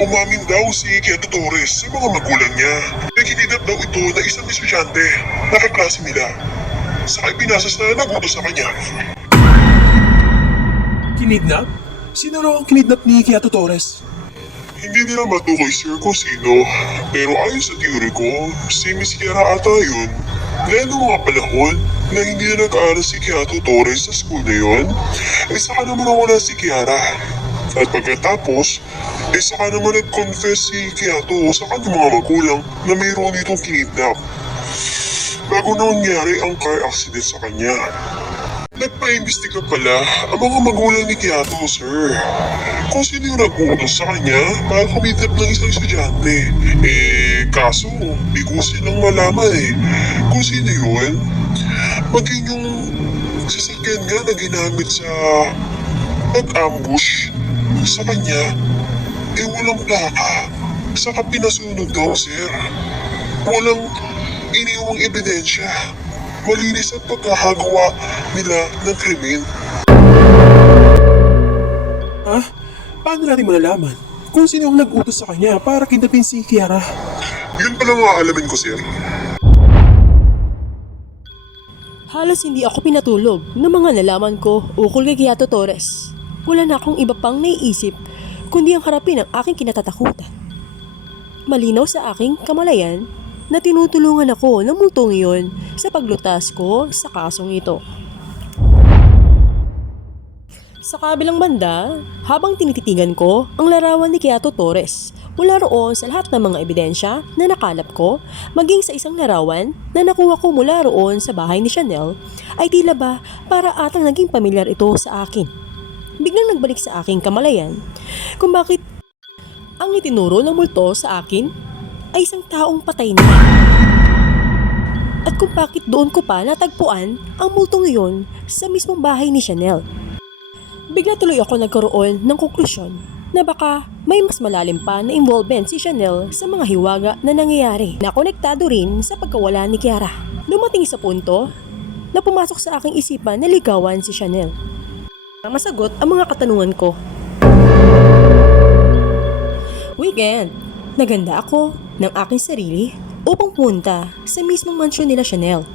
umamin daw si Kiato Torres sa mga magulang niya. Nagkikidap daw ito na isang estudyante na kaklase nila. Saka ipinasas na nagutos sa kanya. Kinidnap? Sino raw ang kinidnap ni Kiato Torres? Hindi nila matukoy sir kung sino, pero ayon sa theory ko, si Miss Kiara ata yun. Dahil noong mga panahon na hindi na nag-aaral si Kiato Torres sa school na yun, ay saka naman nawala si Kiara. At pagkatapos, ay saka naman nag-confess si Kiato sa kanyang mga magulang na mayroon itong kinidnap. Bago na nangyari ang car accident sa kanya. Nagpa-imbestiga pala ang mga magulang ni Kiato, sir. Kung sino yung nag-uutos sa kanya para kumidnap ng isang estudyante. Kaso, di ko silang malaman kung sino yun. Maging yung sasakyan nga na ginamit sa pag-ambush sa kanya, walang plaka. Saka pinasunog daw, sir. Walang iniwang ebidensya. Malinis ang pagkakagawa nila ng krimen. Paano natin malalaman kung sino ang nag-utos sa kanya para kidnapin si Kiara? Yun pala mga alamin ko, sir. Halos hindi ako pinatulog ng mga nalaman ko ukol kay Kiato Torres. Wala na akong iba pang naiisip kundi ang harapin ang aking kinatatakutan. Malinaw sa aking kamalayan na tinutulungan ako ng multong iyon sa paglutas ko sa kasong ito. Sa kabilang banda, habang tinititigan ko ang larawan ni Kiato Torres, mula roon sa lahat ng mga ebidensya na nakalap ko, maging sa isang larawan na nakuha ko mula roon sa bahay ni Chanel, ay tila ba para atang naging pamilyar ito sa akin. Biglang nagbalik sa aking kamalayan kung bakit ang itinuro ng multo sa akin ay isang taong patay na. At kung bakit doon ko pa natagpuan ang multong iyon sa mismong bahay ni Chanel. Bigla tuloy ako nagkaroon ng konklusyon na baka may mas malalim pa na involvement si Chanel sa mga hiwaga na nangyayari na konektado rin sa pagkawala ni Kiara. Dumating sa punto na pumasok sa aking isipan na ligawan si Chanel. Masagot ang mga katanungan ko. Weekend, naganda ako ng aking sarili upang punta sa mismong mansyon nila Chanel.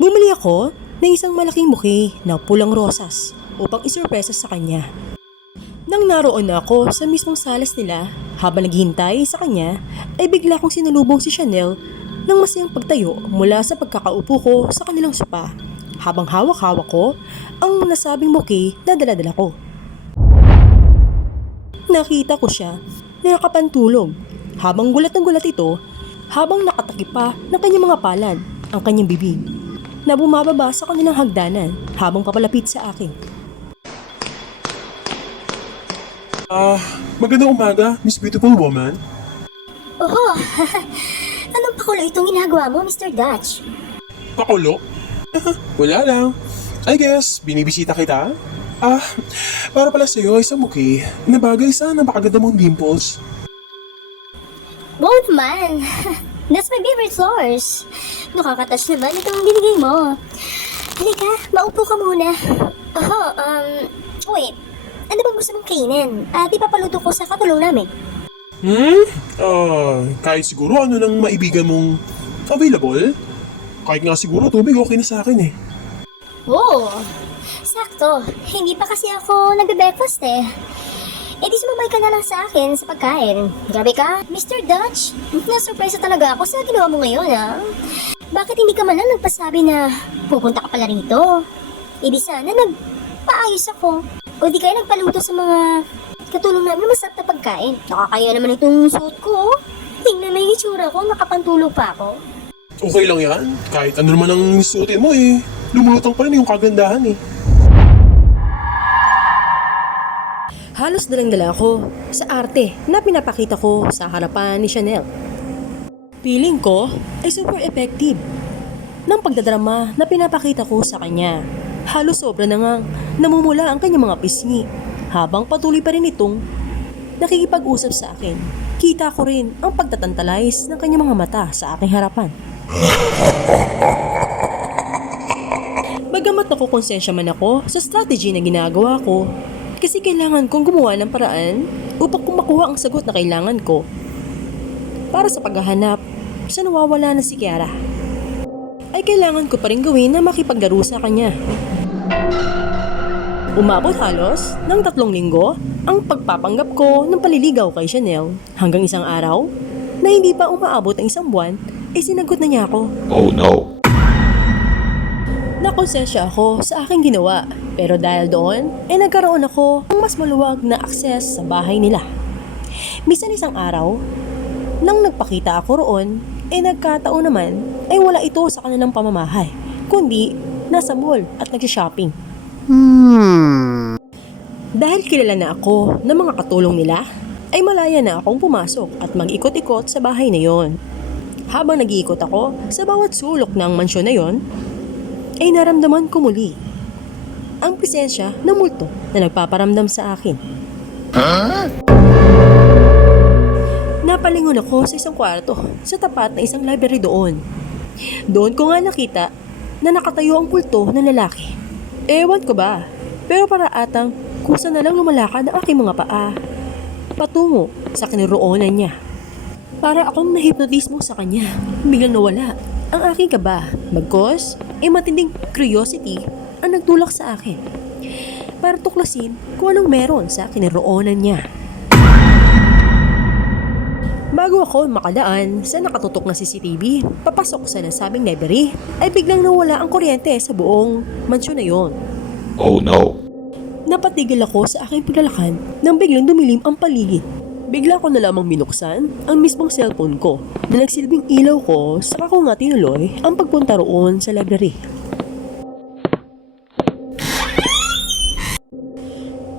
Bumili ako ng isang malaking bouquet na pulang rosas upang isurpresa sa kanya. Nang naroon na ako sa mismong salas nila, habang naghihintay sa kanya, ay bigla kong sinalubong si Chanel ng masayang pagtayo mula sa pagkakaupo ko sa kanilang sopa, habang hawak-hawak ko ang nasabing bouquet na daladala ko. Nakita ko siya na nakapantulog, habang gulat ng gulat ito, habang nakatakip pa ng kanyang mga palad ang kanyang bibig, na bumababa sa kanilang hagdanan habang papalapit sa akin. Magandang umaga, Miss Beautiful Woman. Oh, anong pakulo itong ginagawa mo, Mr. Dutch? Pakulo? Wala lang. I guess, binibisita kita? Para pala sa'yo, isang bouquet na bagay sa napakaganda mong dimples. Both man. That's my favorite flowers. Nakakatouch naman itong binigay mo. Halika, maupo ka muna. Wait. Ano bang gusto mong kainin? At ipapaluto ko sa katulong namin. Kahit siguro ano nang maibigan mong available. Kahit nga siguro tubig okay na sa akin Oh, sakto. Hindi pa kasi ako nagbe-breakfast di sumamay ka na lang sa akin sa pagkain. Grabe ka, Mr. Dutch. Na-surprise talaga ako sa ginawa mo ngayon, Bakit hindi ka man lang nagpasabi na pupunta ka pala rito? Di sana nagpaayos ako. O di kaya nagpaluto sa mga katulong namin na masarap na pagkain. Nakakaya naman itong suot ko. Tingnan mo yung itsura ko, nakapantulog pa ako. Okay lang yan. Kahit ano naman ang suotin mo lumulutang pa rin yung kagandahan Halos dalang-dala ako sa arte na pinapakita ko sa harapan ni Chanel. Feeling ko ay super effective ng pagdadrama na pinapakita ko sa kanya. Halos sobra na ngang namumula ang kanyang mga pisngi habang patuloy pa rin itong nakikipag-usap sa akin. Kita ko rin ang pagtatantalais ng kanyang mga mata sa aking harapan. Bagamat nakukonsensya man ako sa strategy na ginagawa ko, kasi kailangan kong gumawa ng paraan upang makuha ang sagot na kailangan ko para sa paghahanap sa nawawala na si Kiara. Ay kailangan ko pa rin gawin na makipaglaro sa kanya. Umabot halos ng 3 linggo ang pagpapanggap ko ng paliligaw kay Chanel, hanggang isang araw na hindi pa umaabot ang 1 buwan ay sinagot na niya ako. Oh no. Nakonsensya ako sa aking ginawa, pero dahil doon ay nagkaroon ako ng mas maluwag na akses sa bahay nila. Minsan isang araw, nang nagpakita ako roon, nagkataon naman ay wala ito sa kanilang pamamahay, kundi nasa mall at nagsha-shopping. Dahil kilala na ako ng mga katulong nila, ay malaya na akong pumasok at mag-ikot-ikot sa bahay na yon. Habang nag-iikot ako sa bawat sulok ng mansyon na yon, ay naramdaman ko muli ang presensya ng multo na nagpaparamdam sa akin. Napalingon ako sa isang kwarto sa tapat na isang library doon. Doon ko nga nakita na nakatayo ang kulto ng lalaki. Ewan ko ba, pero para atang kusa na lang lumalakad ang aking mga paa patungo sa kinaroonan niya. Para akong nahipnotismo sa kanya. Biglang nawala ang aking kaba. Bagkos, matinding curiosity ang nagtulak sa akin para tuklasin kung anong meron sa kinaroonan niya. Bago ako makadaan sa nakatutok na CCTV, papasok sa nasabing library, ay biglang nawala ang kuryente sa buong mansyon na yon. Oh no. Napatigil ako sa aking paglalakad nang biglang dumilim ang paligid. Bigla ko na lamang binuksan ang mismong cellphone ko na nagsilbing ilaw ko saka ko nga tinuloy ang pagpunta roon sa library.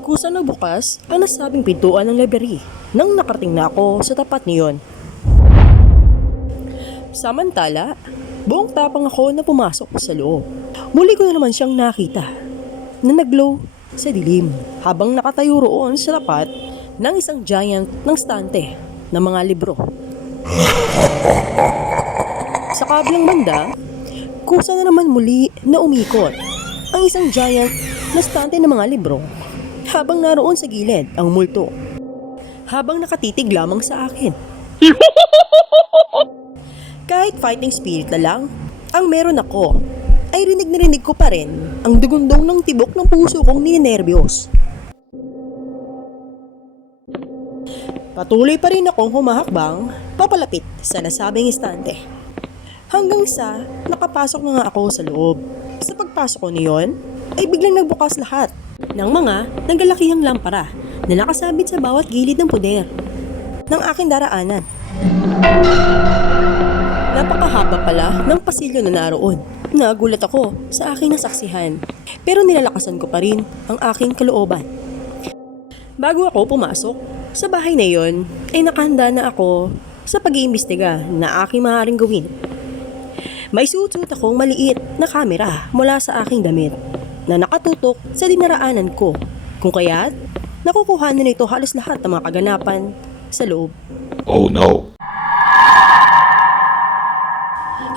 Kusa na bukas ang nasabing pintuan ng library nang nakarating na ako sa tapat niyon. Samantala, buong tapang ako na pumasok sa loob. Muli ko na naman siyang nakita na naglow sa dilim habang nakatayo roon sa tapat ng isang giant ng stante ng mga libro. Sa kabilang banda, kusa na naman muli na umikot ang isang giant na stante ng mga libro habang naroon sa gilid ang multo habang nakatitig lamang sa akin. Kahit fighting spirit na lang ang meron ako, ay rinig na rinig ko pa rin ang dugundong ng tibok ng puso kong ninenervyos. Patuloy pa rin akong humahakbang papalapit sa nasabing istante. Hanggang sa nakapasok na nga ako sa loob. Sa pagpasok ko niyon, ay biglang nagbukas lahat ng mga naglalakihang lampara na nakasabit sa bawat gilid ng puder ng aking daraanan. Napakahaba pala ng pasilyo na naroon. Nagulat ako sa aking nasaksihan, pero nilalakasan ko pa rin ang aking kalooban. Bago ako pumasok sa bahay na yon, ay nakahanda na ako sa pag-iimbestiga na aking maaaring gawin. May suot akong maliit na kamera mula sa aking damit na nakatutok sa dinaraanan ko, kung kaya't nakukuhanan nito halos lahat ng mga kaganapan sa loob. Oh no.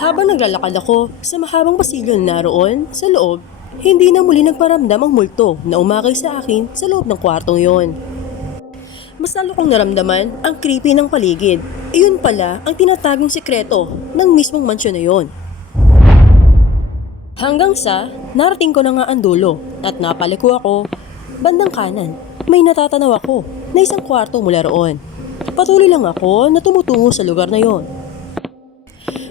Habang naglalakad ako sa mahabang pasilyo na naroon sa loob, hindi na muli nagparamdam ang multo na umakay sa akin sa loob ng kwartong yon. Mas lalo kong naramdaman ang creepy ng paligid. Iyon pala ang tinatagong sekreto ng mismong mansyon na yon. Hanggang sa narating ko na nga ang dulo at napaliko ako bandang kanan. May natatanaw ako na isang kwarto mula roon. Patuloy lang ako na tumutungo sa lugar na yon.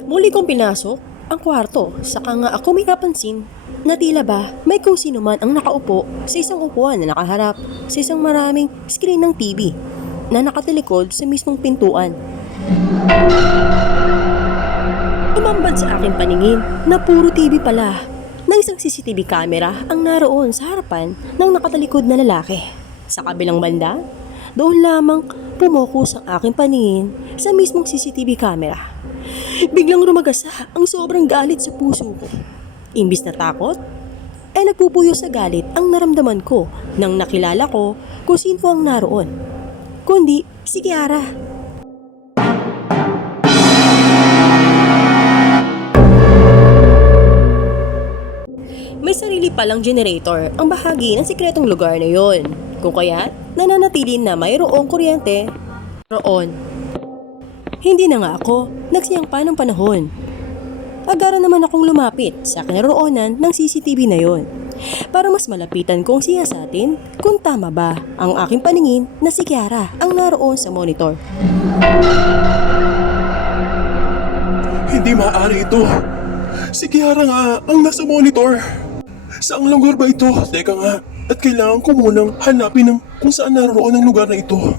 Muli kong pinasok ang kwarto, saka nga ako may napansin na tila ba may kung sino man ang nakaupo sa isang upuan na nakaharap sa isang maraming screen ng TV na nakatalikod sa mismong pintuan. Tumambad sa aking paningin na puro TV pala na isang CCTV camera ang naroon sa harapan ng nakatalikod na lalaki. Sa kabilang banda, doon lamang pumokus ang aking paningin sa mismong CCTV camera. Biglang rumagasa ang sobrang galit sa puso ko. Imbis na takot, ay nagpupuyo sa galit ang naramdaman ko nang nakilala ko kung sino ang naroon. Kundi si Kiara. May sarili palang generator ang bahagi ng sikretong lugar na yon. Kung kaya, nananatili na mayroong kuryente roon. Hindi na nga ako nagsiyang pa ng panahon. Agara naman akong lumapit sa kinaroonan ng CCTV na yon para mas malapitan kong siyasatin kung tama ba ang aking paningin na si Kiara ang naroon sa monitor. Hindi maaari ito. Si Kiara nga ang nasa monitor. Saang lugar ba ito? Teka nga, at kailangan ko munang hanapin ng kung saan naroon ang lugar na ito.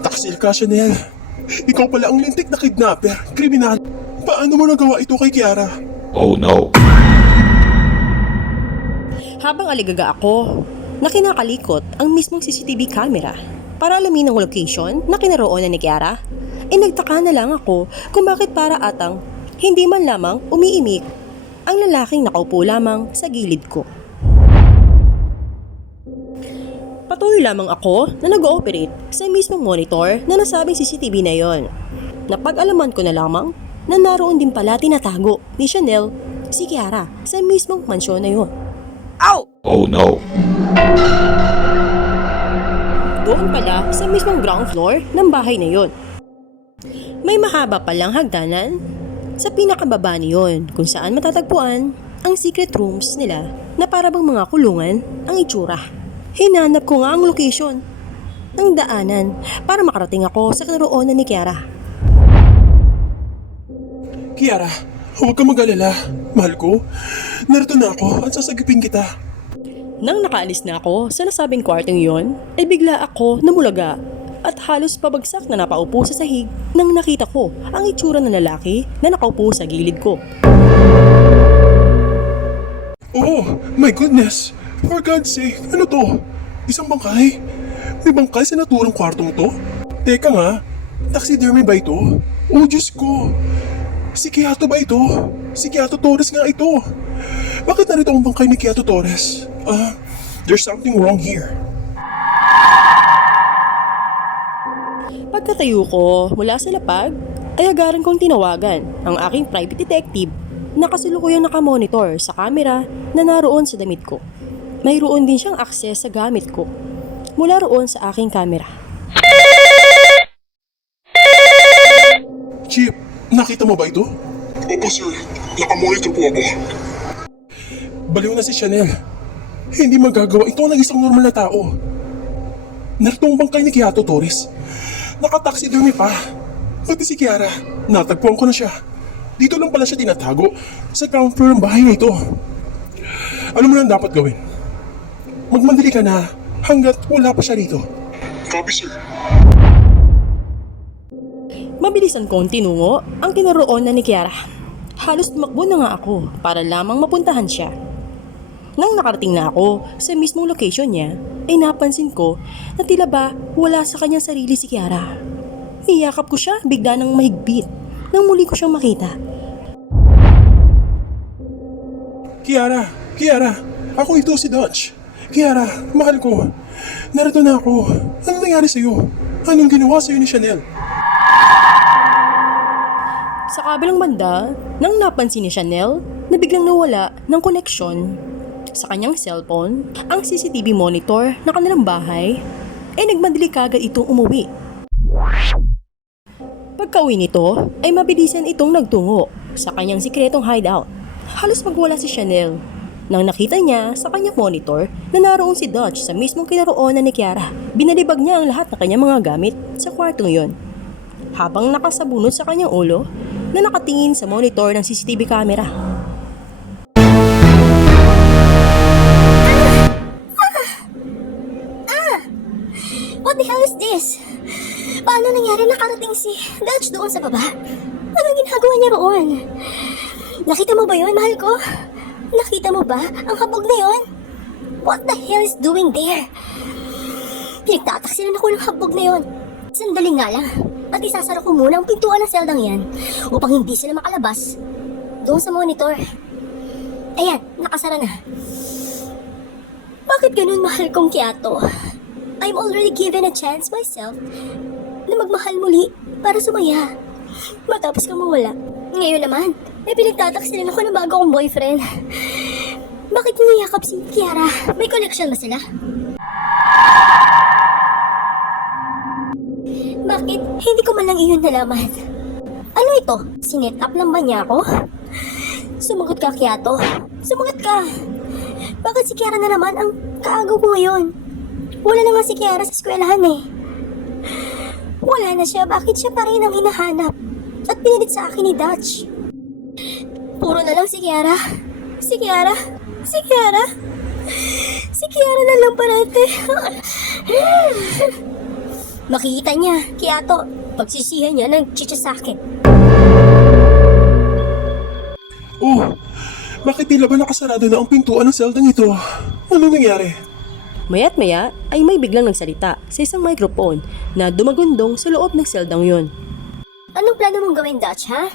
Taksil ka, Chanel. Ikaw pala ang lintik na kidnapper, kriminal. Paano mo nagawa ito kay Kiara? Oh no. Habang aligaga ako, na kinakalikot ang mismong CCTV camera para alamin ang location na kinaroonan ni Kiara, nagtaka na lang ako kung bakit para atang hindi man lamang umiimik ang lalaking nakaupo lamang sa gilid ko. Patuloy lamang ako na nag-ooperate sa mismong monitor na nasabing CCTV na yon. Napag-alaman ko na lamang na naroon din pala tinatago ni Chanel si Kiara sa mismong mansyon na yon. Oh no. Doon pala sa mismong ground floor ng bahay na yon. May mahaba palang hagdanan sa pinakababa niyon kung saan matatagpuan ang secret rooms nila na para bang mga kulungan ang itsura. Hinanap ko nga ang location ng daanan para makarating ako sa kinaroonan ni Kiara. Kiara, huwag kang mag-alala. Mahal ko, narito na ako at sasagipin kita. Nang nakaalis na ako sa nasabing kwartong yon, ay bigla ako namulaga at halos pabagsak na napaupo sa sahig nang nakita ko ang itsura ng lalaki na nakaupo sa gilid ko. Oh, my goodness! For God's sake, ano to? Isang bangkay? May bangkay sa naturang kwartong to? Teka nga, taxidermy ba ito? Oh, Diyos ko! Si Kiato ba ito? Si Kiato Torres nga ito! Bakit narito ang bangkay ni Kiato Torres? There's something wrong here. Pagkatayo ko mula sa lapag, ay agaran kong tinawagan ang aking private detective na kasulukuyang nakamonitor sa camera na naroon sa damit ko. Mayroon din siyang access sa gamit ko mula roon sa aking camera. Chip, nakita mo ba ito? Opo sir, nakamonitor po ako. Baliw na si Chanel. Hindi magagawa ito ng isang normal na tao. Narito ang bangkay ni Kiato Torres. Nakataxidermy pa. Pati si Kiara, natagpuan ko na siya. Dito lang pala siya tinatago sa ground floor ng bahay na ito. Ano mo lang dapat gawin? Magmandali ka na hanggat wala pa siya rito. Copy sir. Mabilisan kong tinungo ang kinaroonan ni Kiara. Halos tumakbo na nga ako para lamang mapuntahan siya. Nang nakarating na ako sa mismong location niya, ay napansin ko na tila ba wala sa kanyang sarili si Kiara. Niyakap ko siya bigla ng mahigpit nang muli ko siyang makita. Kiara, ako ito si Dutch. Kiara, mahal ko. Narito na ako. Ano nangyari sa'yo? Anong ginawa sa'yo ni Chanel? Sa kabilang banda, nang napansin ni Chanel na biglang nawala ng koneksyon sa kanyang cellphone, ang CCTV monitor na kanilang bahay, ay nagmadali kagad itong umuwi. Pagka-uwi nito, ay mabilisan itong nagtungo sa kanyang sikretong hideout. Halos magwala si Chanel nang nakita niya sa kanyang monitor na naroon si Dutch sa mismong kinaroonan ni Kiara. Binalibag niya ang lahat ng kanyang mga gamit sa kwartong yon, habang nakasabunot sa kanyang ulo na nakatingin sa monitor ng CCTV camera. What the hell is this? Paano nangyari nakarating si Dutch doon sa baba? Anong ginagawa niya roon? Nakita mo ba yun, mahal ko? Nakita mo ba ang habog na yun? What the hell is doing there? Pinagtataksilan ako ng habog na yun. Sandali nga lang. At isasara ko muna ang pintuan ng seldang yan upang hindi sila makalabas doon sa monitor. Ayan, nakasara na. Bakit ganun, mahal kong Kiato? I'm already given a chance myself na magmahal muli para sumaya. Matapos kang mawala. Ngayon naman, may pinagtataksilan ako ng bago kong boyfriend. Bakit niyakap si Kiara? May connection ba sila? Bakit hindi ko man lang iyon nalaman? Ano ito? Sinet up lang ba niya ako? Sumagot ka, Kiato. Sumagot ka. Bakit si Kiara na naman ang kaagaw ko ngayon? Wala na nga si Kiara sa eskwelahan eh. Wala na siya. Bakit siya pa rin ang hinahanap? At pinilit sa akin ni Dutch. Puro na lang si Kiara. Si Kiara. Si Kiara. Si Kiara na lang parate. Makikita niya, Kiato, pagsisihan niya ng chicha sa akin. Oh, Bakit tila ba nakasarado na ang pintuan ng seldang ito? Ano nangyari? Maya't maya ay may biglang nagsalita sa isang microphone na dumagundong sa loob ng seldang yun. Anong plano mong gawin, Dutch, ha?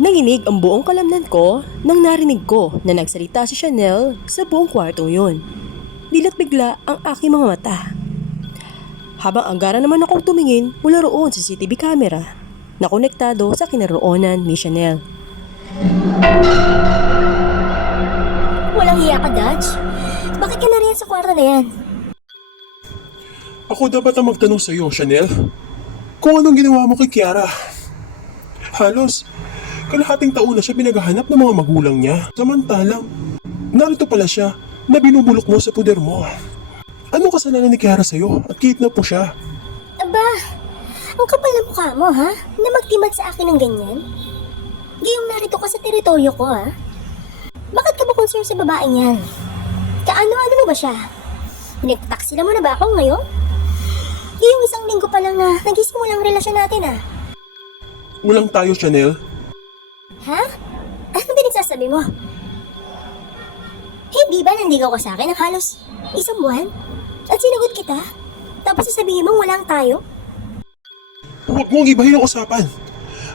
Nanginig ang buong kalamnan ko nang narinig ko na nagsalita si Chanel sa buong kwartong yun. Dilat bigla ang aking mga mata. Habang anggara naman akong tumingin mula roon sa CCTV camera na konektado sa kinaroonan ni Chanel. Walang hiya ka, Dutch. Bakit ka nariyan sa kwarto na yan? Ako dapat ang magtanong sa iyo, Chanel. Kung anong ginawa mo kay Kiara. Halos, kalahating taon na siya pinaghahanap ng mga magulang niya. Samantalang, narito pala siya na binubulok mo sa puder mo. Anong kasalanan ni Kiara sa'yo at kidnap mo siya? Aba, ang kapal na mukha mo, ha? Na magtimad sa akin ng ganyan? Gayong narito ka sa teritoryo ko, ha? Bakit ka ba concerned sa babaeng yan? Kaano-ano mo ba siya? Pinagtaksila mo na ba ako ngayon? Gayong isang linggo pa lang na nagsisimula ang relasyon natin, ha? Walang tayo, Chanel. Ha? Ano pinagsasabi mo? Hindi ba nandigaw ka sa akin ng halos isang buwan? At sinagot kita? Tapos sasabihin mong walang tayo? Huwag mong ibahin ang usapan.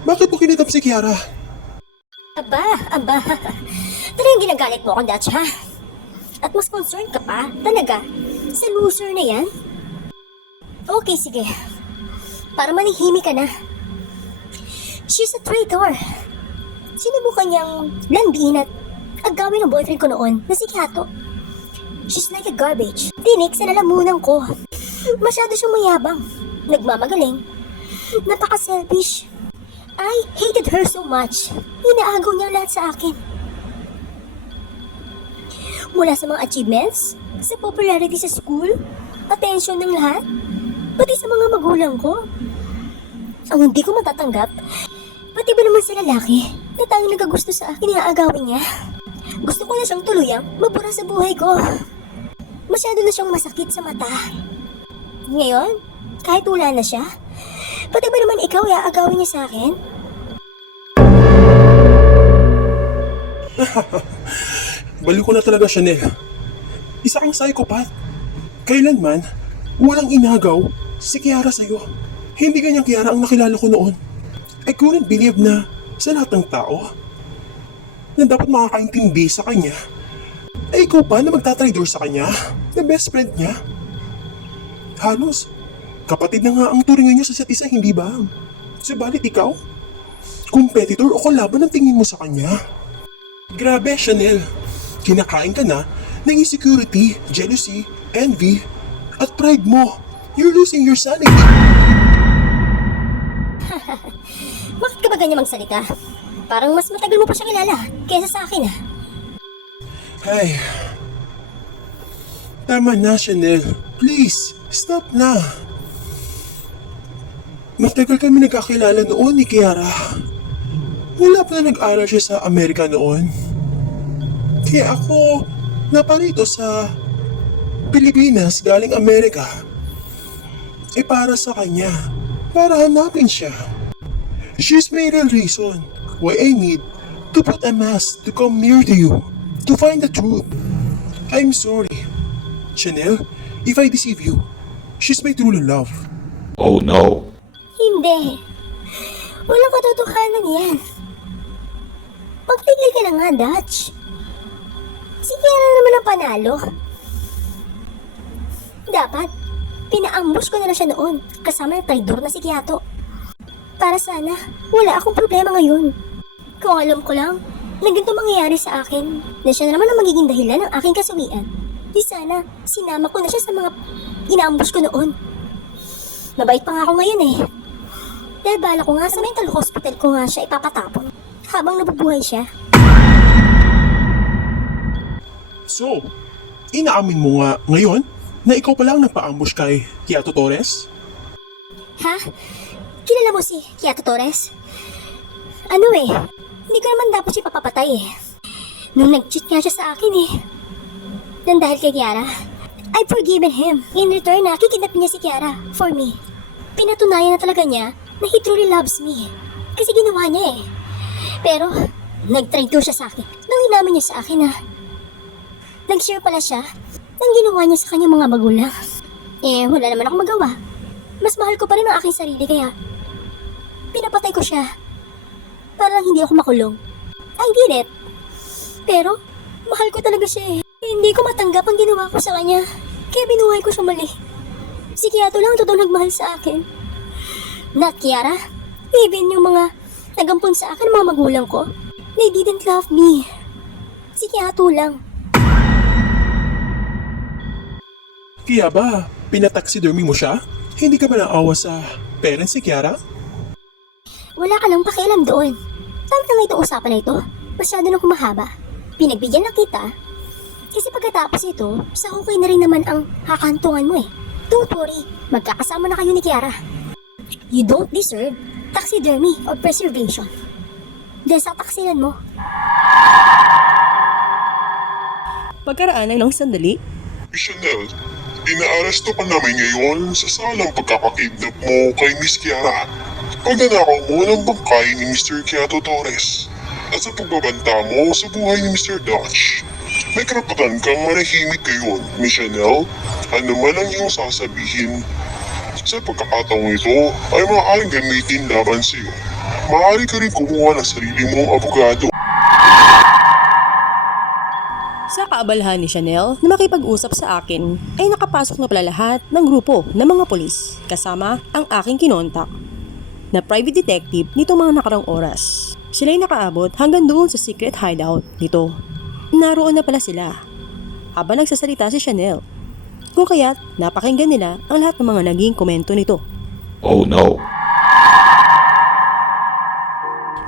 Bakit mo kinitap si Kiara? Aba. Talagang ginagalit mo ako, Dutch, ha? At mas concerned ka pa, talaga, sa loser na yan? Okay, sige. Para manihimi ka na. She's a traitor. Sinubukan niyang landiin at agawin ng boyfriend ko noon na si Kiato. She's like a garbage. Tinik sa lalamunan ko. Masyado siyang mayabang. Nagmamagaling. Napaka-selfish. I hated her so much. Inaagaw niya lahat sa akin. Mula sa mga achievements, sa popularity sa school, attention ng lahat, pati sa mga magulang ko. Ang hindi ko matatanggap, pati ba naman sa lalaki na tanging nagagusto sa akin, iaagawin niya. Gusto ko na siyang tuluyang mabura sa buhay ko. Masyado na siyang masakit sa mata. Ngayon, kahit wala na siya, pati ba naman ikaw iaagawin niya sa akin? Baliw ko na talaga, Chanel. Isa kang psychopath. Kailanman, walang inagaw si Kiara sa'yo. Hindi ganyang Kiara ang nakilala ko noon. I couldn't believe na sa lahat ng tao na dapat makakaintindi sa kanya, ay ikaw pa na magtatraidor sa kanya, na best friend niya. Halos, kapatid na nga ang turingan niyo sa isa't isa, hindi ba? Subalit ikaw, competitor o kalaban ang tingin mo sa kanya. Grabe, Chanel. Kinakain ka na ng insecurity, jealousy, envy, at pride mo. You're losing your sanity. Bakit ka ba ganyan magsalita? Parang mas matagal mo pa siya kilala kaysa sa akin, ha? Ay, tama na, Chanel. Please, stop na. Matagal kami nagkakilala noon ni Kiara. Wala pa na nag-aral siya sa Amerika noon. Kaya ako naparito sa Pilipinas galing Amerika. Para sa kanya. Para hanapin siya. She's my real reason why I need to put a mask to come near to you. To find the truth. I'm sorry. Chanel, if I deceive you, she's my true love. Oh no. Hindi. Walang katotohanan yan. Magtigil ka na nga, Dutch. Si Kiara naman ang panalo. Dapat, pina-ambush ko na lang siya noon kasama ng traidor na si Kiato. Para sana, wala akong problema ngayon. Kung alam ko lang, na ganito mangyayari sa akin, na siya na naman ang magiging dahilan ng aking kasuwian, di sana, sinama ko na siya sa mga ina-ambush ko noon. Mabait pa nga ako ngayon eh. Dahil bala ko nga sa mental hospital ko nga siya ipapatapon habang nabubuhay siya. So, inaamin mo nga ngayon na ikaw pala ang nagpa-ambush kay Kiato Torres? Ha? Kilala mo si Kiato Torres? Ano eh, hindi ko naman dapat siya papapatay eh. Nung nag-cheat nga siya sa akin eh. Nang dahil kay Kiara, I've forgiven him. In return, nakikidnapin niya si Kiara for me. Pinatunayan na talaga niya na he truly loves me. Kasi ginawa niya eh. Pero, Nag-trade siya sa akin. Nang inamin niya sa akin na nag-share pala siya ng ginawa niya sa kanyang mga magulang. Wala naman akong magawa. Mas mahal ko pa rin ang aking sarili kaya pinapatay ko siya para lang hindi ako makulong. I did it. Pero mahal ko talaga siya eh. Hindi ko matanggap ang ginawa ko sa kanya. Kaya binuhay ko siya mali. Si Kiato lang ang totoo nagmahal sa akin. Not Kiara. Even yung mga nagampun sa akin, mga magulang ko, they didn't love me. Si Kiato lang. Kaya ba, pinataxidermy mo siya? Hindi ka ba naawa sa parents ni Kiara? Wala ka nang pakialam doon. Tama na nga itong usapan na ito. Masyado nang kumahaba. Pinagbigyan na kita. Kasi pagkatapos ito, sa hukay na rin naman ang hakantungan mo eh. Don't worry, magkakasama na kayo ni Kiara. You don't deserve taxidermy or preservation. Dahil sa taksilan mo. Pagkaraan ng sandali, Miss Chanel, inaaresto ka namin ngayon sa salang pagkakakidnap mo kay Miss Kiara. Pagnanakaw mo ng bangkay ni Mr. Kiato Torres at sa pagbabanta mo sa buhay ni Mr. Dutch. May karapatan kang manahimik ngayon, Miss Chanel. Ano man ang iyong sasabihin sa pagkakataong ito ay maaaring gamitin laban sa iyo. Maaari ka rin kumuha ng sarili mong abogado. sa kaabalahan ni Chanel na makipag-usap sa akin ay nakapasok na pala lahat ng grupo ng mga polis kasama ang aking kinontak na private detective nito mga nakarang oras. Sila'y nakaabot hanggang doon sa secret hideout nito. Naroon na pala sila habang nagsasalita si Chanel. Kung kaya't napakinggan nila ang lahat ng mga naging komento nito. Oh no.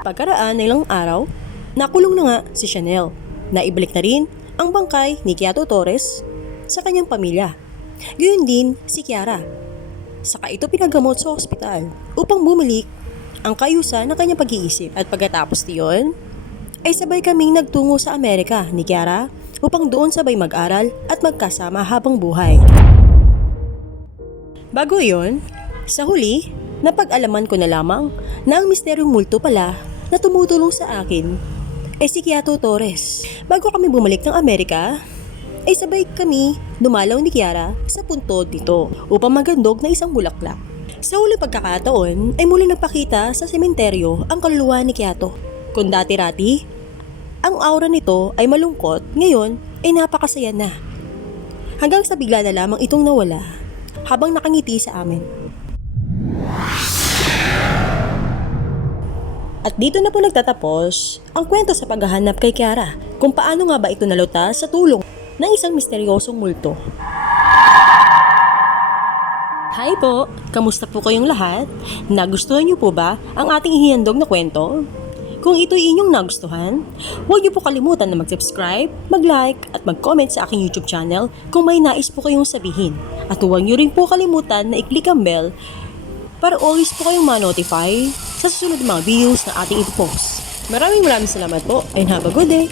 Pagkaraan ng ilang araw, nakulong na nga si Chanel na ibalik na rin ang bangkay ni Kiato Torres sa kanyang pamilya. Gayun din si Kiara. Saka ito pinagamot sa ospital upang bumalik ang kayusa ng kanyang pag-iisip. At pagkatapos niyon, ay sabay kaming nagtungo sa Amerika ni Kiara upang doon sabay mag-aral at magkasama habang buhay. Bago iyon, sa huli, napag-alaman ko na lamang na ang misteryong multo pala na tumutulong sa akin ay si Kiato Torres. Bago kami bumalik ng Amerika, ay sabay kami dumalaw ni Kiara sa puntod nito upang magandog na isang bulaklak. Sa huling pagkakataon ay muling nagpakita sa sementeryo ang kaluluwa ni Kiato. Kung dati-rati, ang aura nito ay malungkot, ngayon ay napakasaya na. Hanggang sa bigla na lamang itong nawala habang nakangiti sa amin. At dito na po nagtatapos ang kwento sa paghahanap kay Kiara kung paano nga ba ito nalutas sa tulong ng isang misteryosong multo. Hi po! Kamusta po kayong lahat? Nagustuhan niyo po ba ang ating ihihandog na kwento? Kung ito'y inyong nagustuhan, huwag niyo po kalimutan na mag-subscribe, mag-like at mag-comment sa aking YouTube channel kung may nais po kayong sabihin. At huwag niyo rin po kalimutan na i-click ang bell para always po kayong ma-notify sa susunod mga videos na ating ipopost. Maraming salamat po and have a good day!